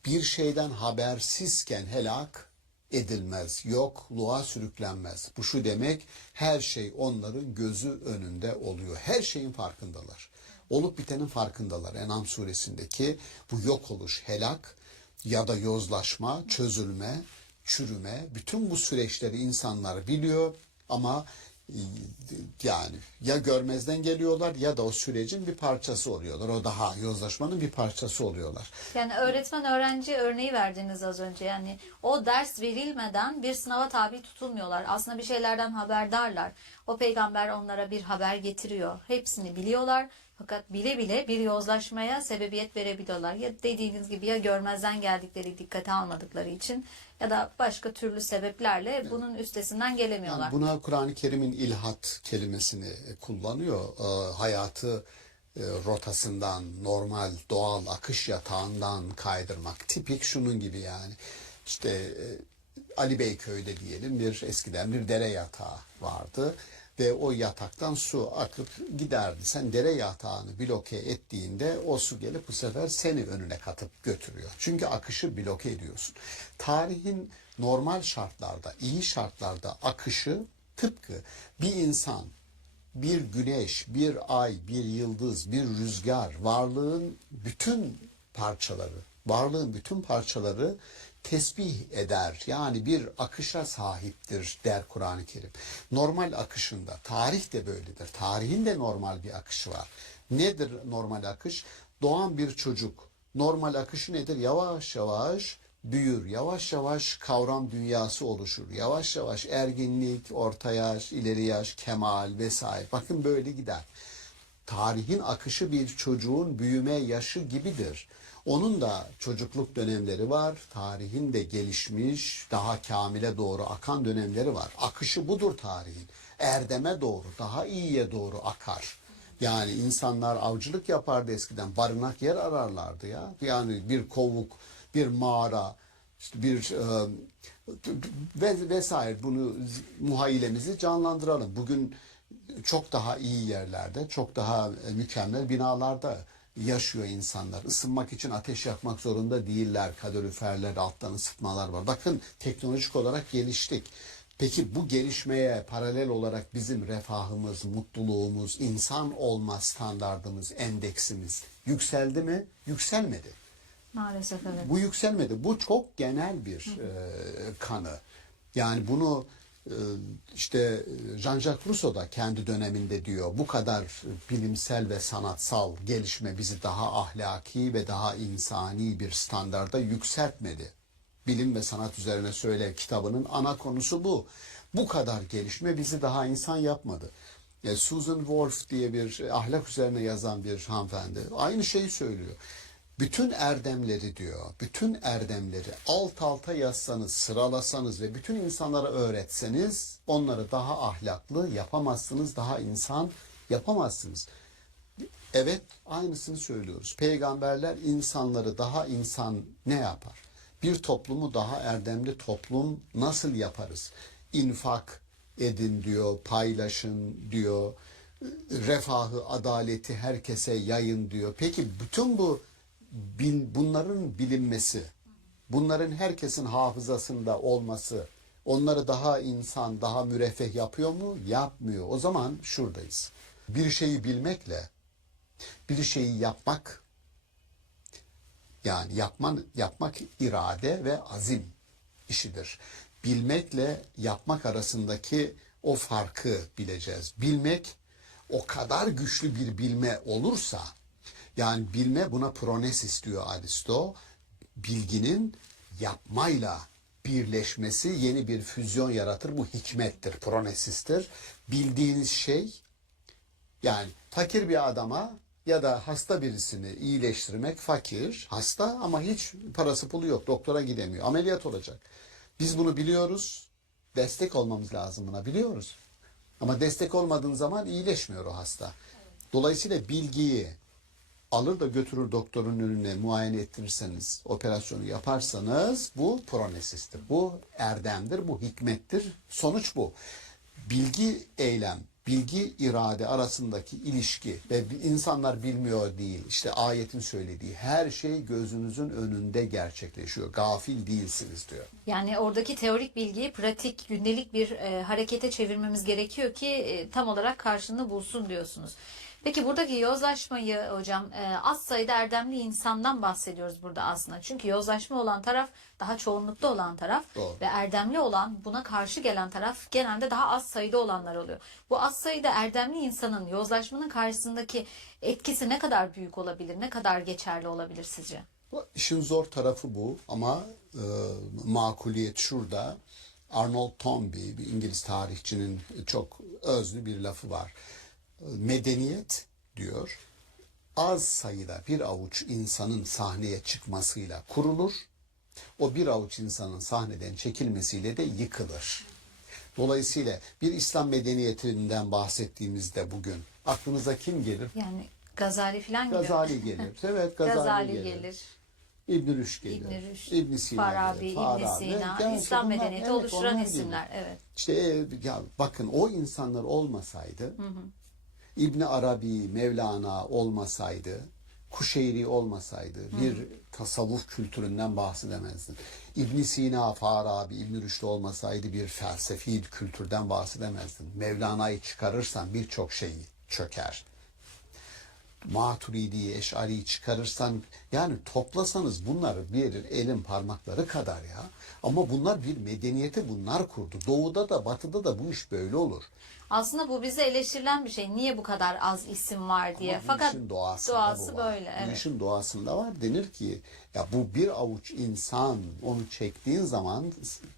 bir şeyden habersizken helak edilmez, yokluğa sürüklenmez. Bu şu demek, her şey onların gözü önünde oluyor. Her şeyin farkındalar. Olup bitenin farkındalar. En'am suresindeki bu yok oluş, helak ya da yozlaşma, çözülme, çürüme, bütün bu süreçleri insanlar biliyor ama yani ya görmezden geliyorlar ya da o sürecin bir parçası oluyorlar. O daha yozlaşmanın bir parçası oluyorlar. Yani öğretmen öğrenci örneği verdiniz az önce. Yani o ders verilmeden bir sınava tabi tutulmuyorlar. Aslında bir şeylerden haberdarlar. O peygamber onlara bir haber getiriyor. Hepsini biliyorlar. Fakat bile bile bir yozlaşmaya sebebiyet verebiliyorlar. Ya dediğiniz gibi ya görmezden geldikleri, dikkate almadıkları için ya da başka türlü sebeplerle bunun üstesinden gelemiyorlar. Yani buna Kur'an-ı Kerim'in ilhat kelimesini kullanıyor. Hayatı rotasından, normal, doğal akış yatağından kaydırmak. Tipik şunun gibi yani. İşte Ali Beyköy'de diyelim eskiden bir dere yatağı vardı. Ve o yataktan su akıp giderdi. Sen dere yatağını bloke ettiğinde o su gelip bu sefer seni önüne katıp götürüyor. Çünkü akışı bloke ediyorsun. Tarihin normal şartlarda, iyi şartlarda akışı tıpkı bir insan, bir güneş, bir ay, bir yıldız, bir rüzgar, varlığın bütün parçaları tesbih eder. Yani bir akışa sahiptir der Kur'an-ı Kerim. Normal akışında, tarih de böyledir. Tarihin de normal bir akışı var. Nedir normal akış? Doğan bir çocuk. Normal akışı nedir? Yavaş yavaş büyür. Yavaş yavaş kavram dünyası oluşur. Yavaş yavaş erginlik, orta yaş, ileri yaş, kemal vesaire. Bakın böyle gider. Tarihin akışı bir çocuğun büyüme yaşı gibidir. Onun da çocukluk dönemleri var. Tarihin de gelişmiş, daha kamile doğru akan dönemleri var. Akışı budur tarihin. Erdeme doğru, daha iyiye doğru akar. Yani insanlar avcılık yapardı eskiden. Barınak yer ararlardı ya. Yani bir kovuk, bir mağara, işte vesaire, bunu muhayyilemizi canlandıralım. Bugün çok daha iyi yerlerde, çok daha mükemmel binalarda yaşıyor insanlar. Isınmak için ateş yakmak zorunda değiller. Kaloriferler, alttan ısıtmalar var. Bakın teknolojik olarak geliştik. Peki bu gelişmeye paralel olarak bizim refahımız, mutluluğumuz, insan olma standardımız, endeksimiz yükseldi mi? Yükselmedi. Maalesef evet. Bu yükselmedi. Bu çok genel bir kanı. Yani bunu işte Jean-Jacques Rousseau da kendi döneminde diyor. Bu kadar bilimsel ve sanatsal gelişme bizi daha ahlaki ve daha insani bir standarda yükseltmedi. Bilim ve Sanat Üzerine Söyle kitabının ana konusu bu. Bu kadar gelişme bizi daha insan yapmadı. Susan Wolf diye bir ahlak üzerine yazan bir hanımefendi aynı şeyi söylüyor. Bütün erdemleri diyor, bütün erdemleri alt alta yazsanız, sıralasanız ve bütün insanlara öğretseniz onları daha ahlaklı yapamazsınız, daha insan yapamazsınız. Evet, aynısını söylüyoruz. Peygamberler insanları daha insan ne yapar? Bir toplumu daha erdemli toplum nasıl yaparız? İnfak edin diyor, paylaşın diyor, refahı, adaleti herkese yayın diyor. Peki bütün bunların bilinmesi, bunların herkesin hafızasında olması, onları daha insan, daha müreffeh yapıyor mu? Yapmıyor. O zaman şuradayız. Bir şeyi bilmekle bir şeyi yapmak, yani yapmak irade ve azim işidir. Bilmekle yapmak arasındaki o farkı bileceğiz. Bilmek o kadar güçlü bir bilme olursa, yani bilme, buna pronesis diyor Aristo, bilginin yapmayla birleşmesi yeni bir füzyon yaratır. Bu hikmettir, pronesistir. Bildiğiniz şey, yani fakir bir adama ya da hasta birisini iyileştirmek, fakir, hasta ama hiç parası pulu yok, doktora gidemiyor, ameliyat olacak. Biz bunu biliyoruz, destek olmamız lazım buna, biliyoruz. Ama destek olmadığın zaman iyileşmiyor o hasta. Dolayısıyla bilgiyi alır da götürür doktorun önüne muayene ettirirseniz, operasyonu yaparsanız bu pronesistir. Bu erdemdir, bu hikmettir. Sonuç bu. Bilgi eylem, bilgi irade arasındaki ilişki ve insanlar bilmiyor değil. İşte ayetin söylediği her şey gözünüzün önünde gerçekleşiyor. Gafil değilsiniz diyor. Yani oradaki teorik bilgiyi pratik, gündelik bir harekete çevirmemiz gerekiyor ki tam olarak karşılığını bulsun diyorsunuz. Peki buradaki yozlaşmayı hocam, az sayıda erdemli insandan bahsediyoruz burada aslında. Çünkü yozlaşma olan taraf daha çoğunlukta olan taraf. Doğru. Ve erdemli olan, buna karşı gelen taraf genelde daha az sayıda olanlar oluyor. Bu az sayıda erdemli insanın yozlaşmanın karşısındaki etkisi ne kadar büyük olabilir, ne kadar geçerli olabilir sizce? İşin zor tarafı bu ama makuliyet şurada. Arnold Toynbee, bir İngiliz tarihçinin çok özlü bir lafı var. Medeniyet diyor, az sayıda bir avuç insanın sahneye çıkmasıyla kurulur. O bir avuç insanın sahneden çekilmesiyle de yıkılır. Dolayısıyla bir İslam medeniyetinden bahsettiğimizde bugün aklınıza kim gelir? Yani Gazali falan gibi. Gazali gelir. Evet, Gazali gelir. İbn Rüşd gelir. İbn Rüşd, İbn Sina Farabi, gelir. İbn Sina, Yani İslam bunlar- medeniyeti evet, oluşturan onlar isimler. gelir. Evet. İşte ya bakın, o insanlar olmasaydı, İbn Arabi, Mevlana olmasaydı, Kuşeyri olmasaydı bir tasavvuf kültüründen bahsedemezdin. İbn Sina, Farabi, İbn Rüşd olmasaydı bir felsefi kültürden bahsedemezdin. Mevlana'yı çıkarırsan birçok şey çöker. Maturidi'yi, Eş'ari'yi çıkarırsan, yani toplasanız bunlar bir elin parmakları kadar ya. Ama bunlar bir medeniyeti bunlar kurdu. Doğuda da batıda da bu iş böyle olur. Aslında bu bize eleştirilen bir şey. Niye bu kadar az isim var diye. Ama bu Fakat işin doğasında doğası bu var. böyle. Bu Evet. işin doğasında var. Denir ki ya bu bir avuç insan, onu çektiğin zaman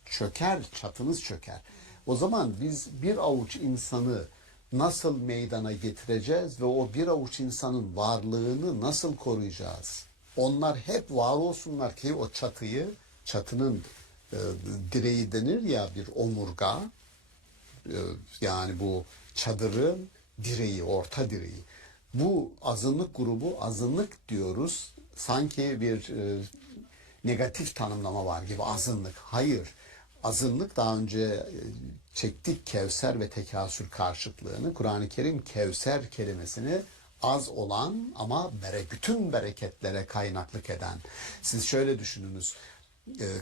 çöker, çatınız çöker. O zaman biz bir avuç insanı nasıl meydana getireceğiz ve o bir avuç insanın varlığını nasıl koruyacağız? Onlar hep var olsunlar ki o çatının direği denir ya, bir omurga, yani bu çadırın direği, orta direği. Bu azınlık grubu, azınlık diyoruz sanki bir negatif tanımlama var gibi, azınlık. Hayır, azınlık, daha önce çektik Kevser ve tekasür karşıtlığını. Kur'an-ı Kerim Kevser kelimesini az olan ama bütün bereketlere kaynaklık eden. Siz şöyle düşününüz.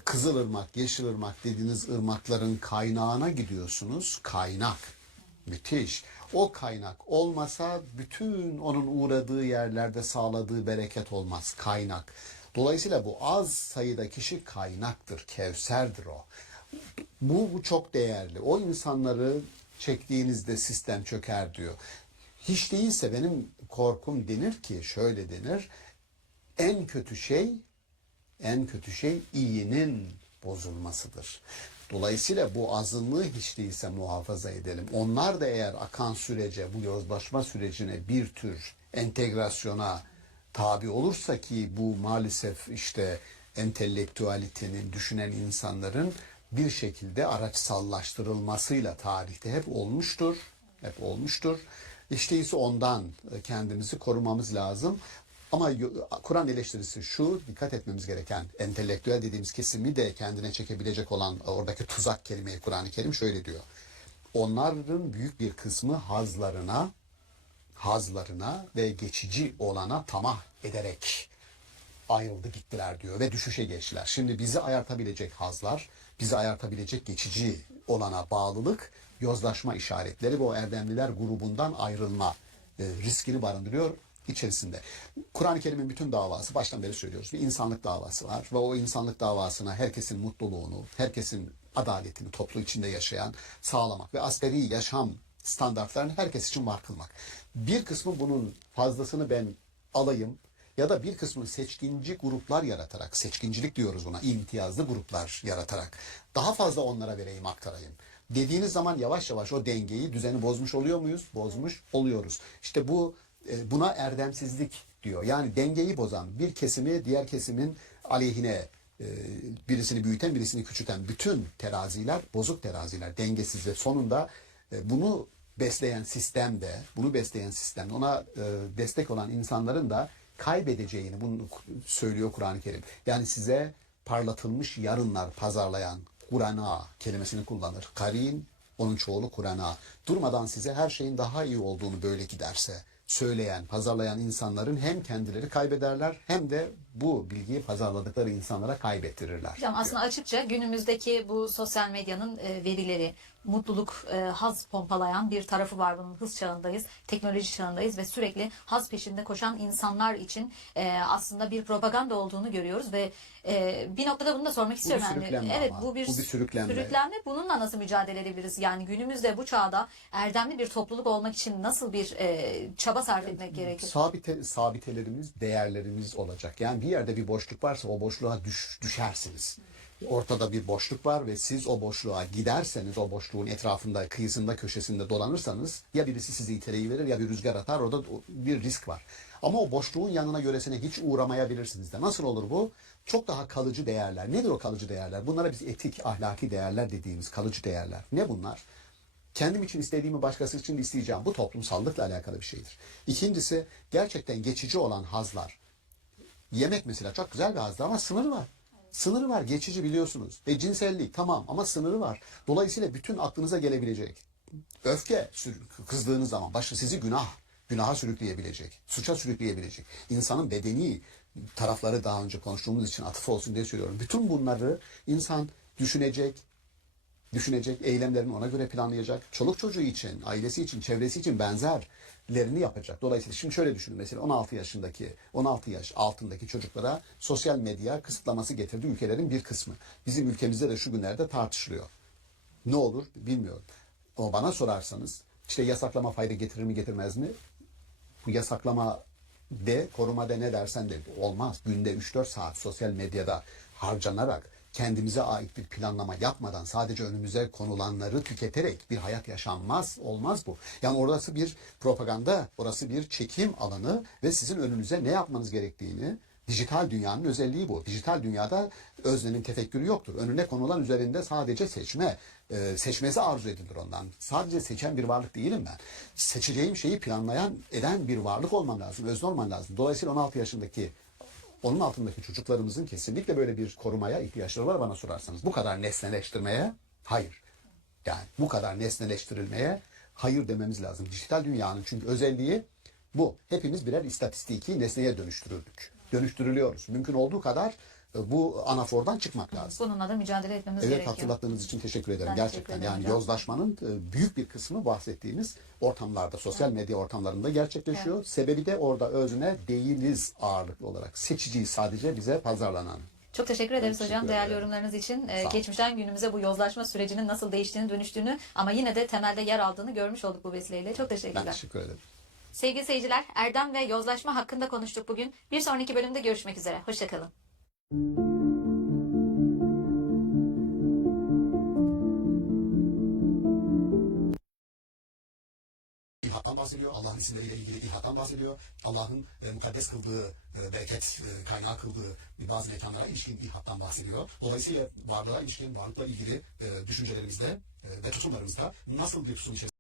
Kızılırmak, Yeşilırmak dediğiniz ırmakların kaynağına gidiyorsunuz. Kaynak. Müthiş. O kaynak olmasa bütün onun uğradığı yerlerde sağladığı bereket olmaz. Kaynak. Dolayısıyla bu az sayıda kişi kaynaktır. Kevserdir o. Bu çok değerli. O insanları çektiğinizde sistem çöker diyor. Hiç değilse benim korkum, denir ki, şöyle denir. En kötü şey iyinin bozulmasıdır. Dolayısıyla bu azınlığı hiç değilse muhafaza edelim. Onlar da eğer akan sürece, bu yozlaşma sürecine bir tür entegrasyona tabi olursa ki bu maalesef işte entelektüalitenin, düşünen insanların bir şekilde araçsallaştırılmasıyla tarihte hep olmuştur. Hep olmuştur. İşte ise ondan kendimizi korumamız lazım. Ama Kur'an eleştirisi şu, dikkat etmemiz gereken entelektüel dediğimiz kesimi de kendine çekebilecek olan oradaki tuzak kelimeyi Kur'an-ı Kerim şöyle diyor. Onların büyük bir kısmı hazlarına ve geçici olana tamah ederek ayrıldı gittiler diyor ve düşüşe geçtiler. Şimdi bizi ayartabilecek hazlar, bizi ayartabilecek geçici olana bağlılık, yozlaşma işaretleri ve o erdemliler grubundan ayrılma riskini barındırıyor içerisinde. Kur'an-ı Kerim'in bütün davası, baştan beri söylüyoruz, bir insanlık davası var ve o insanlık davasına herkesin mutluluğunu, herkesin adaletini toplu içinde yaşayan sağlamak ve asgari yaşam standartlarını herkes için var kılmak. Bir kısmı bunun fazlasını ben alayım ya da bir kısmı seçkinci gruplar yaratarak, seçkincilik diyoruz buna, imtiyazlı gruplar yaratarak daha fazla onlara vereyim, aktarayım dediğiniz zaman yavaş yavaş o dengeyi, düzeni bozmuş oluyor muyuz? Bozmuş oluyoruz. İşte bu buna erdemsizlik diyor. Yani dengeyi bozan bir kesimi diğer kesimin aleyhine birisini büyüten, birisini küçülten bütün teraziler bozuk teraziler, dengesiz ve sonunda bunu besleyen sistemde, ona destek olan insanların da kaybedeceğini bunu söylüyor Kur'an-ı Kerim. Yani size parlatılmış yarınlar pazarlayan Kur'an'a kelimesini kullanır. Karin, onun çoğulu Kur'an'a. Durmadan size her şeyin daha iyi olduğunu böyle giderse söyleyen, pazarlayan insanların hem kendileri kaybederler hem de bu bilgiyi pazarladıkları insanlara kaybettirirler. Hocam aslında açıkça günümüzdeki bu sosyal medyanın verileri, mutluluk, haz pompalayan bir tarafı var bunun. Hız çağındayız, teknoloji çağındayız ve sürekli haz peşinde koşan insanlar için aslında bir propaganda olduğunu görüyoruz ve bir noktada bunu da sormak istiyorum. sürüklenme Evet, ama. bu bir Bu bir sürüklenme. sürüklenme. Bununla nasıl mücadele edebiliriz? Yani günümüzde bu çağda erdemli bir topluluk olmak için nasıl bir çaba sarf etmek gerekir? Sabitelerimiz, değerlerimiz olacak. Yani bir yerde bir boşluk varsa o boşluğa düşersiniz. Ortada bir boşluk var ve siz o boşluğa giderseniz, o boşluğun etrafında, kıyısında, köşesinde dolanırsanız ya birisi sizi iteleyiverir ya bir rüzgar atar, orada bir risk var. Ama o boşluğun yanına göresine hiç uğramayabilirsiniz de. Nasıl olur bu? Çok daha kalıcı değerler. Nedir o kalıcı değerler? Bunlara biz etik, ahlaki değerler dediğimiz kalıcı değerler. Ne bunlar? Kendim için istediğimi başkası için de isteyeceğim. Bu toplumsallıkla alakalı bir şeydir. İkincisi, gerçekten geçici olan hazlar. Yemek mesela çok güzel bir hazdır ama sınırı var. Sınırı var, geçici biliyorsunuz. Cinsellik tamam ama sınırı var. Dolayısıyla bütün aklınıza gelebilecek öfke, kızdığınız zaman sizi günaha sürükleyebilecek, suça sürükleyebilecek. İnsanın bedeni tarafları daha önce konuştuğumuz için atıf olsun diye söylüyorum. Bütün bunları insan düşünecek, eylemlerini ona göre planlayacak. Çoluk çocuğu için, ailesi için, çevresi için benzerlerini yapacak. Dolayısıyla şimdi şöyle düşünün. Mesela 16 yaş altındaki çocuklara sosyal medya kısıtlaması getirdiği ülkelerin bir kısmı. Bizim ülkemizde de şu günlerde tartışılıyor. Ne olur bilmiyorum. Ama bana sorarsanız işte yasaklama fayda getirir mi getirmez mi? Bu yasaklama korumada ne dersen de olmaz. Günde 3-4 saat sosyal medyada harcanarak kendimize ait bir planlama yapmadan sadece önümüze konulanları tüketerek bir hayat yaşanmaz, olmaz bu. Yani orası bir propaganda, orası bir çekim alanı ve sizin önünüze ne yapmanız gerektiğini, dijital dünyanın özelliği bu. Dijital dünyada öznenin tefekkürü yoktur. Önüne konulan üzerinde sadece seçmesi arzu edilir ondan. Sadece seçen bir varlık değilim ben. Seçeceğim şeyi eden bir varlık olmam lazım, özne olmam lazım. Dolayısıyla 16 yaşındaki onun altındaki çocuklarımızın kesinlikle böyle bir korumaya ihtiyaçları var bana sorarsanız. Bu kadar nesneleştirmeye hayır. Yani bu kadar nesneleştirilmeye hayır dememiz lazım. Dijital dünyanın çünkü özelliği bu. Hepimiz birer istatistiki nesneye dönüştürülüyoruz. Mümkün olduğu kadar bu anafordan çıkmak lazım. Bununla da mücadele etmemiz Evet, gerekiyor. hatırlattığınız için teşekkür ederim. Ben Gerçekten teşekkür ederim yani hocam. yozlaşmanın büyük bir kısmı bahsettiğimiz ortamlarda, sosyal medya ortamlarında gerçekleşiyor. Evet. Sebebi de orada özne değiliz ağırlıklı olarak. Seçiciyi sadece bize pazarlanan. Çok teşekkür ederiz teşekkür hocam değerli ederim. yorumlarınız için. Sağ olun. Geçmişten günümüze bu yozlaşma sürecinin nasıl değiştiğini, dönüştüğünü ama yine de temelde yer aldığını görmüş olduk bu vesileyle. Çok Ben teşekkürler. teşekkür ederim. Sevgili seyirciler, erdem ve yozlaşma hakkında konuştuk bugün. Bir sonraki bölümde görüşmek üzere. Hoşçakalın. bahsediyor. Allah'ın isimleriyle ilgili ilhattan bahsediyor. Allah'ın mukaddes kıldığı, bereket kaynağı kıldığı bazı mekanlara ilişkin ilhattan bahsediyor. Dolayısıyla varlığa ilişkin, varlıkla ilgili düşüncelerimizde ve tutumlarımızda nasıl bir tutum içerisinde